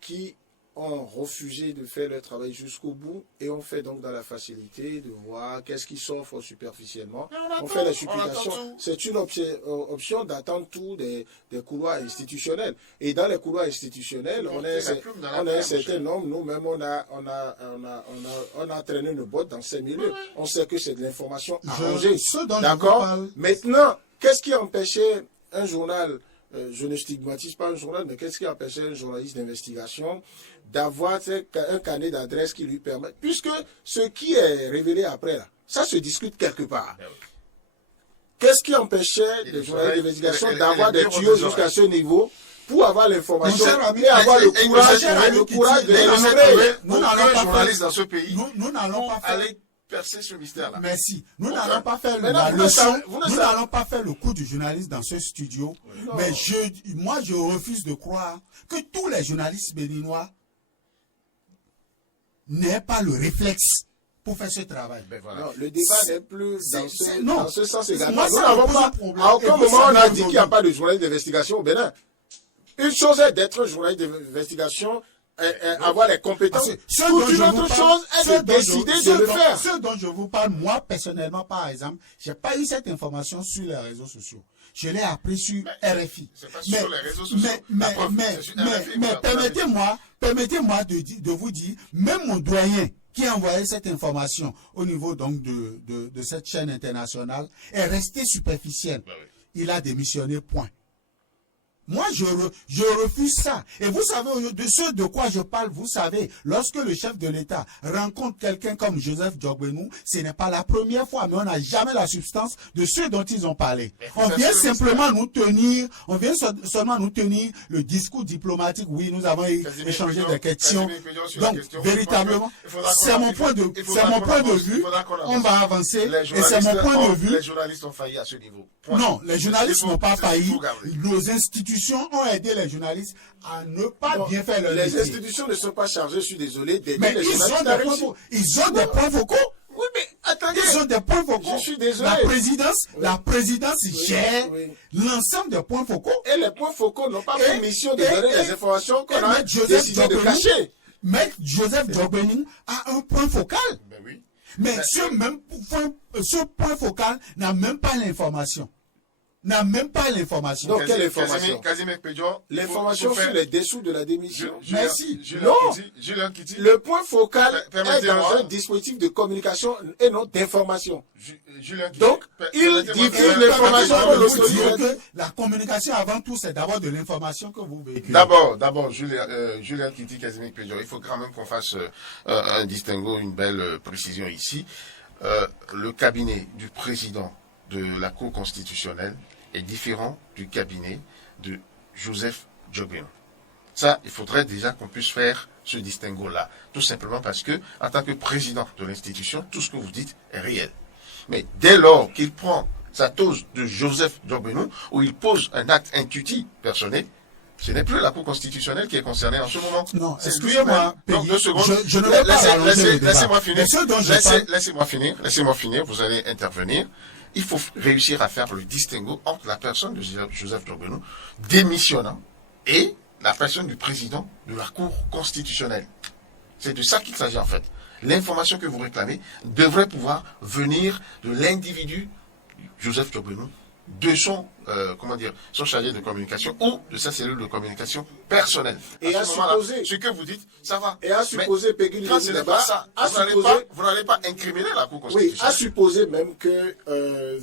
qui ont refusé de faire leur travail jusqu'au bout et ont fait donc dans la facilité de voir qu'est-ce qui s'offre superficiellement. On fait la supplication. C'est une option d'attendre tout des couloirs institutionnels. Et dans les couloirs institutionnels, on a un certain nombre. Nous-mêmes, on a traîné nos bottes dans ces milieux. On sait que c'est de l'information arrangée. D'accord. Maintenant, qu'est-ce qui empêchait un journal... je ne stigmatise pas un journal, mais qu'est-ce qui empêchait un journaliste d'investigation d'avoir un carnet d'adresse qui lui permet, puisque ce qui est révélé après, là, ça se discute quelque part. Qu'est-ce qui empêchait les journalistes d'investigation d'avoir des tuyaux jusqu'à ce niveau pour avoir l'information et avoir le courage de l'illustrer? Nous n'allons pas journaliste dans ce pays. Nous n'allons pas aller percer ce mystère-là. Merci. Nous n'allons pas faire la leçon. Nous n'allons pas faire le coup du journaliste dans ce studio. Non. Mais moi, je refuse de croire que tous les journalistes béninois n'aient pas le réflexe pour faire ce travail. Ben voilà. Non, le débat n'est plus dans ce sens également. Moi, nous n'avons pas, à aucun moment on a dit qu'il n'y a pas de journaliste d'investigation au Bénin. Une chose est d'être journaliste d'investigation, avoir les compétences. Toute une autre chose est de décider de le faire. Ce dont je vous parle, moi, personnellement, par exemple, je n'ai pas eu cette information sur les réseaux sociaux. Je l'ai appris sur RFI. C'est pas sur les réseaux sociaux. Mais permettez-moi de vous dire, même mon doyen qui a envoyé cette information au niveau donc de cette chaîne internationale est resté superficiel. Ben oui. Il a démissionné, point. Moi, je refuse ça. Et vous savez, de ce de quoi je parle, vous savez, lorsque le chef de l'État rencontre quelqu'un comme Joseph Dogbenou, ce n'est pas la première fois, mais on n'a jamais la substance de ce dont ils ont parlé. On vient seulement nous tenir le discours diplomatique. Oui, nous avons échangé des questions. Donc, véritablement, c'est mon point de vue. On va avancer. Et c'est mon point de vue. Les journalistes ont failli à ce niveau. Non, les journalistes n'ont pas failli. Nos institutions ont aidé les journalistes à ne pas bien faire leur métier. Les institutions ne sont pas chargées, je suis désolé, d'aider mais les journalistes. Ils ont des points vocaux. Oui, mais attendez. Ils ont des points vocaux. Je suis désolé. La présidence gère l'ensemble des points focaux. Et les points focaux n'ont pas pour mission de donner les informations qu'on a décidé de cacher. Maître Joseph Dogbenou a un point focal. Ben oui. Mais ce point focal n'a même pas l'information. Donc, quelle information? Casimir Pédio, L'information sur les dessous de la démission. Merci. Julien Kitty. Le point focal est Permettez-moi. dans un dispositif de communication et non d'information. Julien Kitty. Donc, il diffuse l'information pour Je vous dire l'autorité. que la communication avant tout, c'est d'abord de l'information que vous véhiculez. D'abord, Julien Kitty, Casimir Pédio, il faut quand même qu'on fasse un distinguo, une belle précision ici. Le cabinet du président de la Cour constitutionnelle est différent du cabinet de Joseph Djogbeno. Ça, il faudrait déjà qu'on puisse faire ce distinguo-là. Tout simplement parce que, en tant que président de l'institution, tout ce que vous dites est réel. Mais dès lors qu'il prend sa dose de Joseph Djogbeno, où il pose un acte intuitif personnel, ce n'est plus la Cour constitutionnelle qui est concernée en ce moment. Non, c'est excusez-moi, lui-même. Donc, 2 secondes. je ne veux pas rallonger le débat. Laissez-moi finir. Mais ce dont je parle- Laissez-moi finir. Vous allez intervenir. Il faut réussir à faire le distinguo entre la personne de Joseph Djogbeno démissionnant et la personne du président de la Cour constitutionnelle. C'est de ça qu'il s'agit en fait. L'information que vous réclamez devrait pouvoir venir de l'individu Joseph Djogbeno, de son son chargé de communication ou de sa cellule de communication personnelle. Et à ce moment-là, supposer- ce que vous dites, ça va. Et à supposer, Peggy, Quand ce n'est pas ça, vous n'allez pas incriminer la Cour Oui, constitutionnelle. à supposer même que,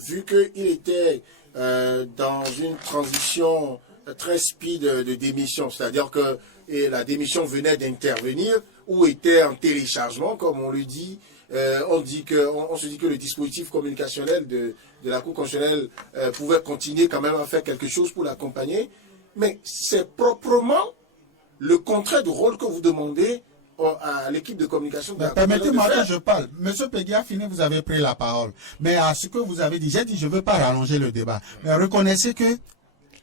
vu qu'il était dans une transition très speed de démission, c'est-à-dire que la démission venait d'intervenir ou était en téléchargement, comme on le dit, on se dit que le dispositif communicationnel de la Cour constitutionnelle pouvait continuer quand même à faire quelque chose pour l'accompagner, mais c'est proprement le contraire du rôle que vous demandez à l'équipe de communication de la Cour Permettez-moi de que faire. je parle. Monsieur Peggy a fini, vous avez pris la parole. Mais à ce que vous avez dit, j'ai dit, je ne veux pas rallonger le débat. Mais reconnaissez que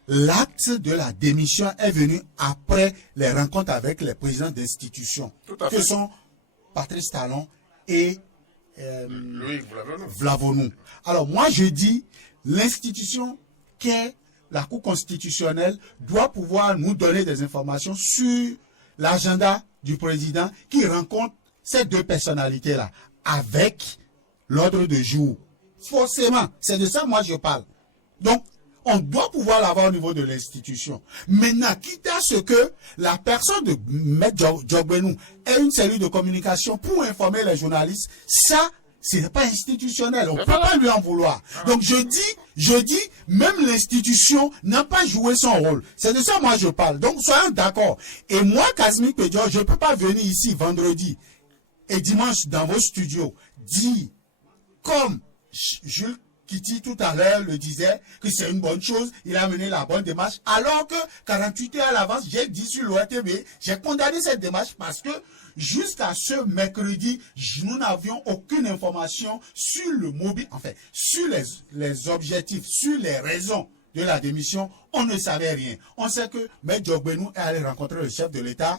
l'acte de la démission est venu après les rencontres avec les présidents d'institutions, Tout à que fait. sont Patrice Talon et Louis Vlavonou. Alors moi je dis, l'institution qu'est la Cour constitutionnelle doit pouvoir nous donner des informations sur l'agenda du président qui rencontre ces deux personnalités-là avec l'ordre de jour. Forcément, c'est de ça moi je parle. Donc, on doit pouvoir l'avoir au niveau de l'institution. Maintenant, quitte à ce que la personne de M. Djogbeno ait une cellule de communication pour informer les journalistes, ça, ce n'est pas institutionnel. On ne peut pas lui en vouloir. Donc, je dis, même l'institution n'a pas joué son rôle. C'est de ça, moi, je parle. Donc, soyons d'accord. Et moi, Casimir Pédio, je ne peux pas venir ici vendredi et dimanche dans vos studios dire, comme Jules Kitty tout à l'heure le disait, que c'est une bonne chose, il a mené la bonne démarche, alors que 48 heures à l'avance, j'ai dit sur l'ORTB, j'ai condamné cette démarche parce que jusqu'à ce mercredi, nous n'avions aucune information sur le mobile, en fait, sur les objectifs, sur les raisons de la démission, on ne savait rien. On sait que M. Djogbeno est allé rencontrer le chef de l'État,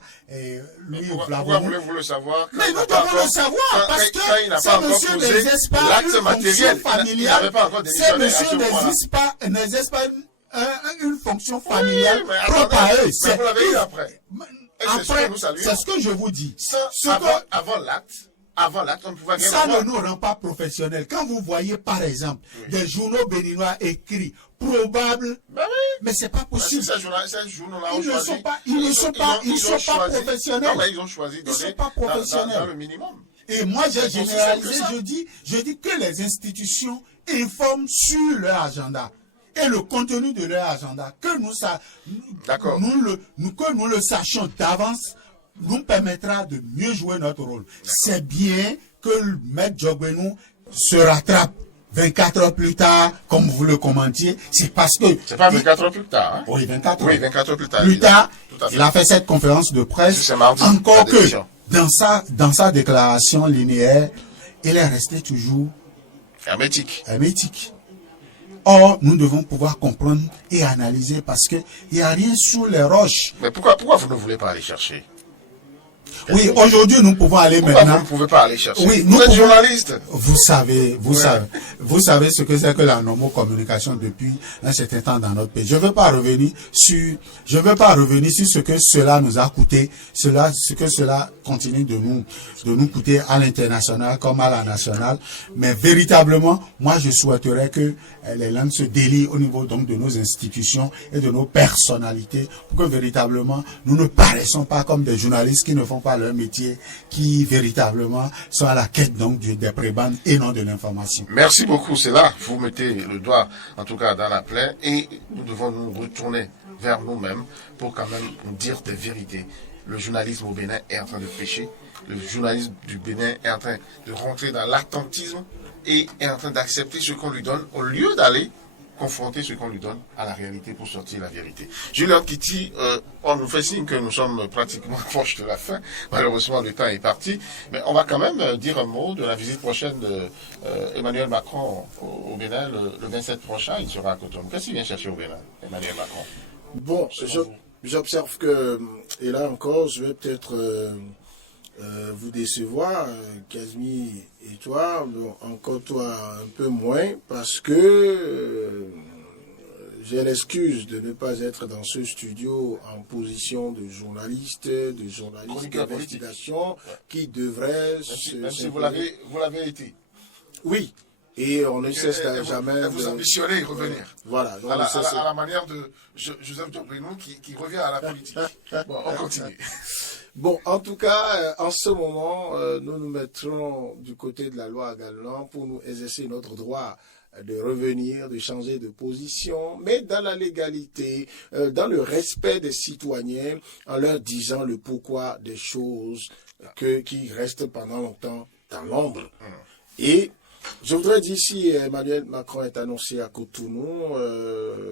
Louis Pourquoi Vlavonou. voulez-vous le savoir? Mais nous devons le savoir, parce que ce monsieur n'exerce pas une fonction familiale. Ce monsieur n'exerce pas une fonction familiale propre à eux. Mais vous l'avez eu après. Après, c'est ce que je vous dis. Avant l'acte, on ne pouvait rien Ça avoir. ne nous rend pas professionnels. Quand vous voyez, par exemple, des journaux béninois écrits, probables, Ben oui. mais c'est pas possible. Ces journaux-là ont Ils ne choisi. sont pas, ils ne sont pas choisi- professionnels. Non, mais ils ont choisi Ils donner sont pas professionnels. dans le minimum. Et moi, j'ai C'est aussi généralisé, simple que je dis que les institutions informent sur leur agenda. Et le contenu de leur agenda, que D'accord. que nous le sachions d'avance, nous permettra de mieux jouer notre rôle. C'est bien que le M. Djogbeno se rattrape 24 heures plus tard, comme vous le commentiez, c'est parce que... C'est pas 24 heures plus tard. Hein? Oui, 24 heures. Oui, 24 heures plus tard. Plus tard, Tout à fait. il a fait cette conférence de presse. C'est mardi, Encore la que, démission. dans sa déclaration linéaire, il est resté toujours Hermétique. hermétique. Or, nous devons pouvoir comprendre et analyser parce qu'il n'y a rien sous les roches. Mais pourquoi vous ne voulez pas aller chercher? Oui, aujourd'hui, nous pouvons aller Pourquoi maintenant. vous ne pouvez pas aller chercher? Oui, vous êtes journaliste. Vous savez ce que c'est que la normocommunication depuis un certain temps dans notre pays. Je ne veux pas revenir sur ce que cela nous a coûté, ce que cela continue de nous coûter à l'international comme à la nationale. Mais véritablement, moi, je souhaiterais que les langues se délient au niveau donc de nos institutions et de nos personnalités pour que véritablement nous ne paraissons pas comme des journalistes qui ne font pas leur métier, qui véritablement sont à la quête donc des prébendes et non de l'information. Merci beaucoup, c'est là, vous mettez le doigt en tout cas dans la plaie et nous devons nous retourner vers nous-mêmes pour quand même nous dire des vérités. Le journalisme au Bénin est en train de pécher, le journalisme du Bénin est en train de rentrer dans l'attentisme et est en train d'accepter ce qu'on lui donne au lieu d'aller confronter ce qu'on lui donne à la réalité pour sortir la vérité. Julien Kitty, on nous fait signe que nous sommes pratiquement proches de la fin. Malheureusement, le temps est parti. Mais on va quand même dire un mot de la visite prochaine de Emmanuel Macron au Bénin le 27 prochain. Il sera à Cotonou. Qu'est-ce qu'il vient chercher au Bénin, Emmanuel Macron? Bon, j'observe que, et là encore, je vais peut-être vous décevoir, Casimir et toi, encore toi un peu moins, parce que j'ai l'excuse de ne pas être dans ce studio en position de journaliste d'investigation qui devrait... Même si vous l'avez été. Oui, et on ne cesse jamais vous ambitionnez revenir. Voilà. Donc à la manière de Joseph Dobrinou qui revient à la politique. Bon, on continue. Bon, en tout cas, en ce moment, nous nous mettrons du côté de la loi Galan pour nous exercer notre droit de revenir, de changer de position, mais dans la légalité, dans le respect des citoyens, en leur disant le pourquoi des choses qui restent pendant longtemps dans l'ombre. Et je voudrais dire, si Emmanuel Macron est annoncé à Cotonou,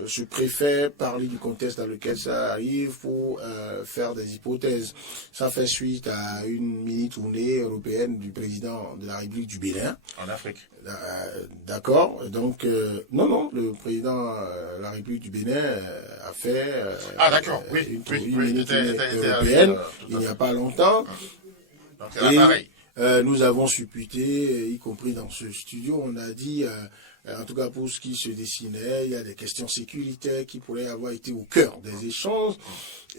je préfère parler du contexte dans lequel ça arrive pour faire des hypothèses. Ça fait suite à une mini-tournée européenne du président de la République du Bénin. En Afrique. D'accord. Donc, non, le président de la République du Bénin a fait une mini-tournée européenne il n'y a pas longtemps. Donc, c'est l'appareil. Nous avons supputé, y compris dans ce studio, on a dit, en tout cas pour ce qui se dessinait, il y a des questions sécuritaires qui pourraient avoir été au cœur des échanges.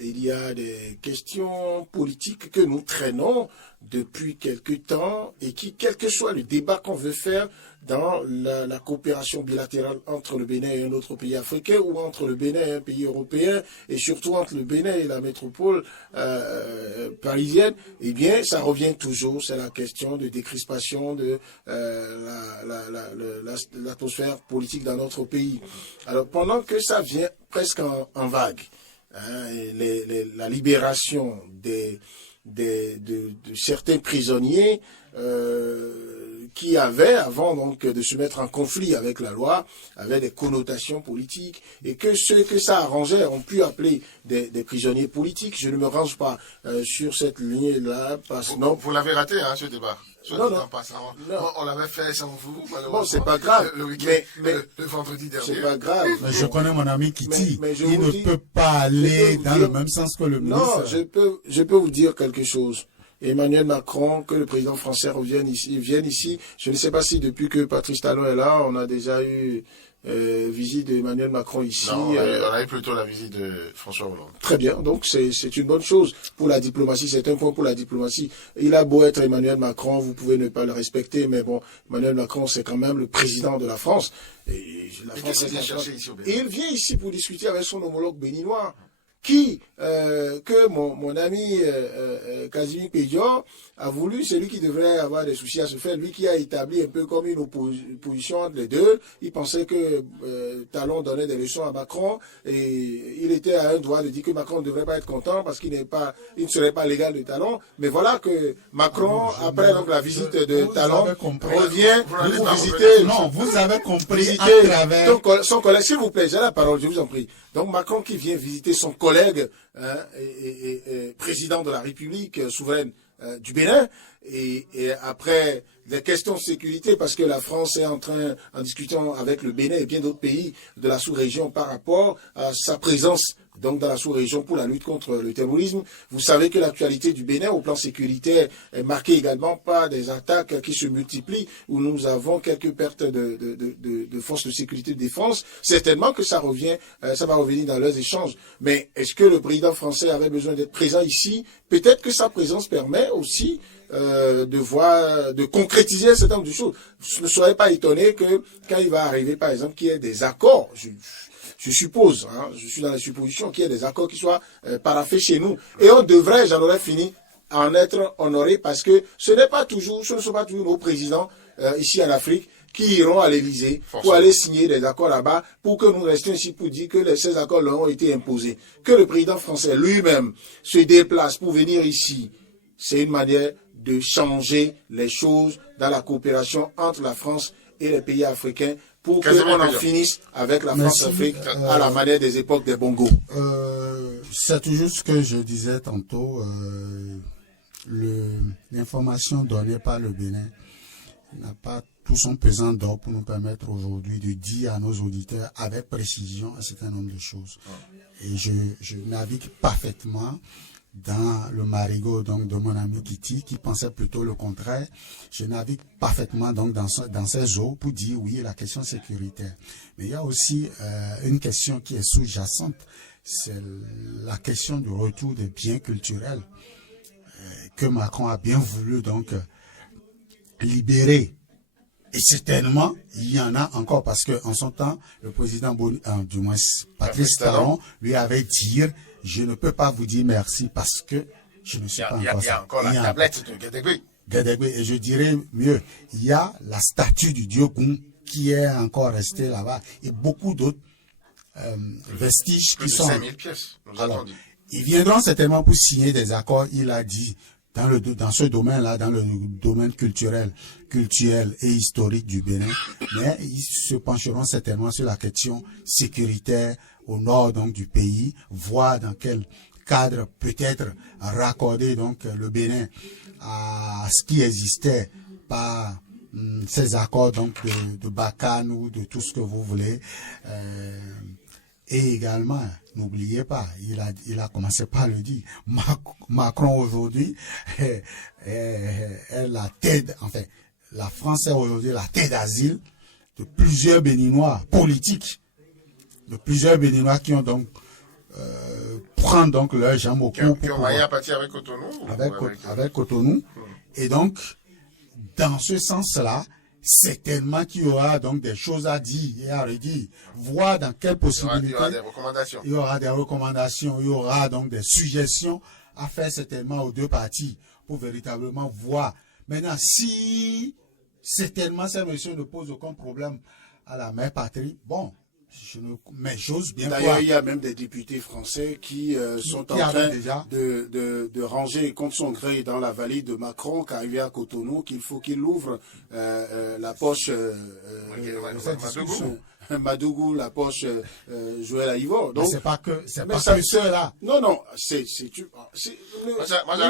Il y a des questions politiques que nous traînons depuis quelque temps et qui, quel que soit le débat qu'on veut faire dans la coopération bilatérale entre le Bénin et un autre pays africain ou entre le Bénin et un pays européen et surtout entre le Bénin et la métropole parisienne, eh bien, ça revient toujours. C'est la question de décrispation de l'atmosphère politique dans notre pays. Alors, pendant que ça vient presque en vague, la libération de certains prisonniers qui avaient, avant donc de se mettre en conflit avec la loi, avaient des connotations politiques, et que ceux que ça arrangeait ont pu appeler des prisonniers politiques. Je ne me range pas sur cette ligne-là, parce que non. Vous l'avez raté, hein, ce débat. Non. On l'avait fait sans vous. Bon, c'est pas grave. Le vendredi dernier. C'est pas grave. Mais je connais mon ami Kitty. Il ne peut pas aller dans le même sens que le ministre. Non, je peux vous dire quelque chose. Emmanuel Macron, que le président français vienne ici. Je ne sais pas si depuis que Patrice Talon est là, on a déjà eu visite d'Emmanuel Macron ici. Non, on a eu plutôt la visite de François Hollande. Très bien, donc c'est une bonne chose pour la diplomatie, c'est un point pour la diplomatie. Il a beau être Emmanuel Macron, vous pouvez ne pas le respecter, mais bon, Emmanuel Macron, c'est quand même le président de la France. Et qu'est-ce qu'il vient chercher ici au Bénin? Et il vient ici pour discuter avec son homologue béninois, que mon ami Casimir Pédior a voulu, c'est lui qui devrait avoir des soucis à se faire, lui qui a établi un peu comme une opposition entre les deux. Il pensait que Talon donnait des leçons à Macron et il était à un droit de dire que Macron ne devrait pas être content parce qu'il ne serait pas légal de Talon. Mais voilà que Macron, après donc la visite de Talon, revient pour visiter. Non, vous avez compris à travers son collègue, s'il vous plaît, j'ai la parole, je vous en prie. Donc Macron qui vient visiter son collègue et président de la République souveraine du Bénin, et après des questions de sécurité, parce que la France est en discutant avec le Bénin et bien d'autres pays de la sous-région par rapport à sa présence donc dans la sous-région pour la lutte contre le terrorisme. Vous savez que l'actualité du Bénin au plan sécuritaire est marquée également par des attaques qui se multiplient, où nous avons quelques pertes de forces de sécurité et de défense. Certainement que ça va revenir dans leurs échanges. Mais est-ce que le président français avait besoin d'être présent ici? Peut-être que sa présence permet aussi de concrétiser un certain nombre de choses. Je ne serais pas étonné que quand il va arriver, par exemple, qu'il y ait des accords, je suppose, je suis dans la supposition qu'il y ait des accords qui soient paraphés chez nous. Et on devrait, j'en aurais fini, en être honoré, parce que ce ne sont pas toujours nos présidents ici en Afrique qui iront à l'Élysée pour aller signer des accords là-bas, pour que nous restions ici pour dire que ces accords leur ont été imposés. Que le président français lui-même se déplace pour venir ici, c'est une manière de changer les choses dans la coopération entre la France et les pays africains, pour qu'on en finisse avec la France-Afrique à la manière des époques des Bongo. C'est toujours ce que je disais tantôt. L'information donnée par le Bénin n'a pas tout son pesant d'or pour nous permettre aujourd'hui de dire à nos auditeurs avec précision un certain nombre de choses. Et je navigue parfaitement dans le marigot donc de mon ami Kitty, qui pensait plutôt le contraire. Je navigue parfaitement donc dans ces eaux pour dire oui, la question sécuritaire. Mais il y a aussi une question qui est sous-jacente, c'est la question du retour des biens culturels que Macron a bien voulu donc libérer. Et certainement, il y en a encore, parce que en son temps, le président du moins Patrice Talon lui avait dit: je ne peux pas vous dire merci parce que je ne suis pas encore ça. Il y a encore la tablette de Guédégué. Et je dirais mieux, il y a la statue du dieu Goum qui est encore restée là-bas, et beaucoup d'autres vestiges qui sont... 5000 pièces, nous avons dit. Ils viendront certainement pour signer des accords, il a dit, dans ce domaine-là, dans le domaine culturel et historique du Bénin, mais ils se pencheront certainement sur la question sécuritaire au nord donc du pays, voir dans quel cadre peut-être raccorder donc le Bénin à ce qui existait par ces accords donc de Barkhane ou de tout ce que vous voulez. Et également, n'oubliez pas, il a commencé par le dire, Macron aujourd'hui est la tête, enfin, la France est aujourd'hui la tête d'asile de plusieurs Béninois politiques, de plusieurs Béninois qui ont donc prendre donc leur jambe au cou. Qui ont maillé à partir avec Cotonou. Avec Cotonou. Et donc, dans ce sens-là, certainement qu'il y aura donc des choses à dire et à redire, voir dans quelles possibilités. Il y aura des recommandations. Il y aura donc des suggestions à faire certainement aux deux parties pour véritablement voir. Maintenant, si certainement ces messieurs ne posent aucun problème à la mère patrie, bon, mais j'ose bien D'ailleurs, il y a même des députés français qui sont en train de ranger contre son gré dans la valise de Macron, qu'arrivé à Cotonou, qu'il faut qu'il ouvre la poche Madougou, la poche Joël Aïvo. Donc, c'est pas que ceux-là. Non, ne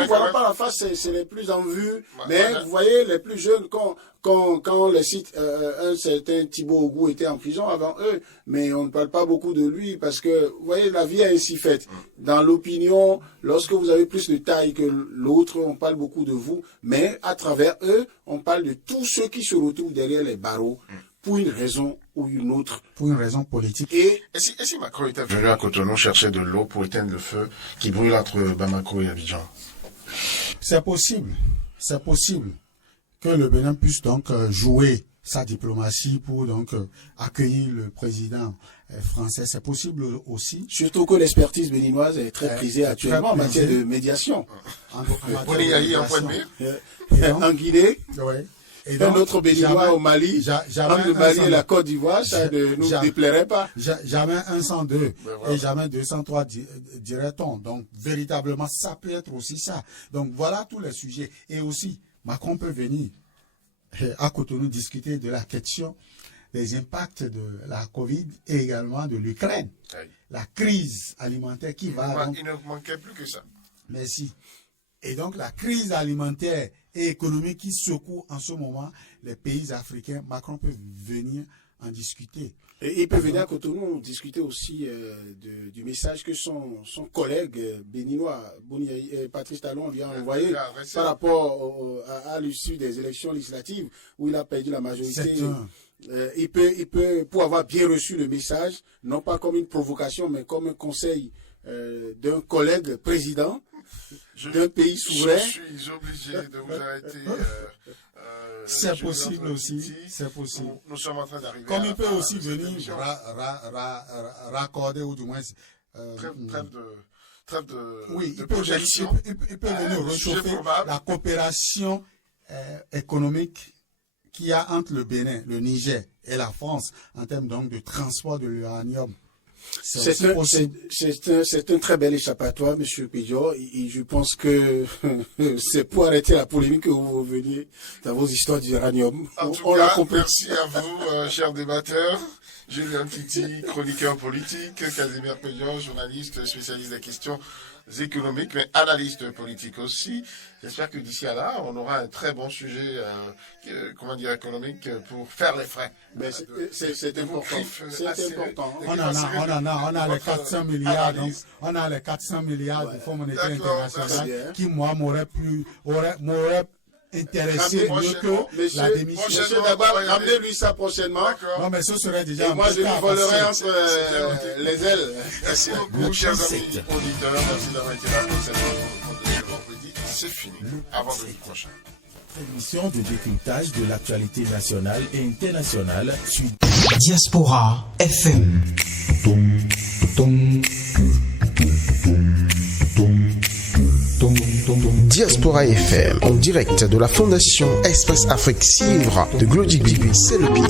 voyons pas la face, c'est les plus en vue. Mais vous voyez, les plus jeunes, quand les sites, un certain Thibaut Ogou était en prison avant eux, mais on ne parle pas beaucoup de lui parce que, vous voyez, la vie est ainsi faite. Dans l'opinion, lorsque vous avez plus de taille que l'autre, on parle beaucoup de vous, mais à travers eux, on parle de tous ceux qui se retrouvent derrière les barreaux pour une raison ou une autre. Pour une raison politique. Et si Macron était venu à Cotonou chercher de l'eau pour éteindre le feu qui brûle entre Bamako et Abidjan? C'est possible que le Bénin puisse donc jouer sa diplomatie pour donc accueillir le président français. C'est possible aussi. Surtout que l'expertise béninoise est très prisée actuellement en matière de médiation. En Guinée. Oui. Et donc, notre Béninois au Mali, entre le Mali et la Côte d'Ivoire, ça ne nous déplairait pas. Jamais 102 et jamais 203 dirait-on. Donc, véritablement, ça peut être aussi ça. Donc, voilà tous les sujets. Et aussi, Macron peut venir à Cotonou discuter de la question des impacts de la Covid et également de l'Ukraine. Oui. La crise alimentaire qui va... Il ne manquait plus que ça. Merci. Et donc, la crise alimentaire et économique qui secoue en ce moment les pays africains, Macron peut venir en discuter. Et il peut venir à Cotonou discuter aussi du message que son collègue béninois, Patrice Talon, lui a envoyé par rapport à l'issue des élections législatives où il a perdu la majorité. Il peut, pour avoir bien reçu le message, non pas comme une provocation, mais comme un conseil d'un collègue président d'un pays souverain. Je suis obligé de vous arrêter. C'est possible aussi, c'est possible. Nous sommes en train d'arriver. Comme il peut aussi venir raccorder ou du moins trêve de oui, de projection. Il peut venir réchauffer la coopération économique qu'il y a entre le Bénin, le Niger et la France en termes donc de transport de l'uranium. C'est un très bel échappatoire, M. Pédior, et je pense que c'est pour arrêter la polémique que vous reveniez dans vos histoires d'uranium. En tout cas, merci à vous, chers débatteurs. Julien Titi, chroniqueur politique, Casimir Pédior, journaliste spécialiste des questions économiques, mais analyste politique aussi. J'espère que d'ici à là, on aura un très bon sujet, économique pour faire les frais. Mais c'est important. C'est important. On a les 400 milliards, donc on a les 400 milliards du Fonds monétaire international qui, moi, m'aurait intéressé mieux que la démission. Monsieur d'abord, ramenez-lui ça prochainement. Non, mais ce serait déjà et moi, je lui volerai entre les ailes. Merci beaucoup, chers amis auditeurs. Merci d'avoir été là pour cette vendredi. C'est fini. À vendredi prochain. Émission de décryptage de l'actualité nationale et internationale sur Diaspora FM. Diaspora FM, en direct de la Fondation Espace Afrique Civre de Glody Bibi, c'est le pied.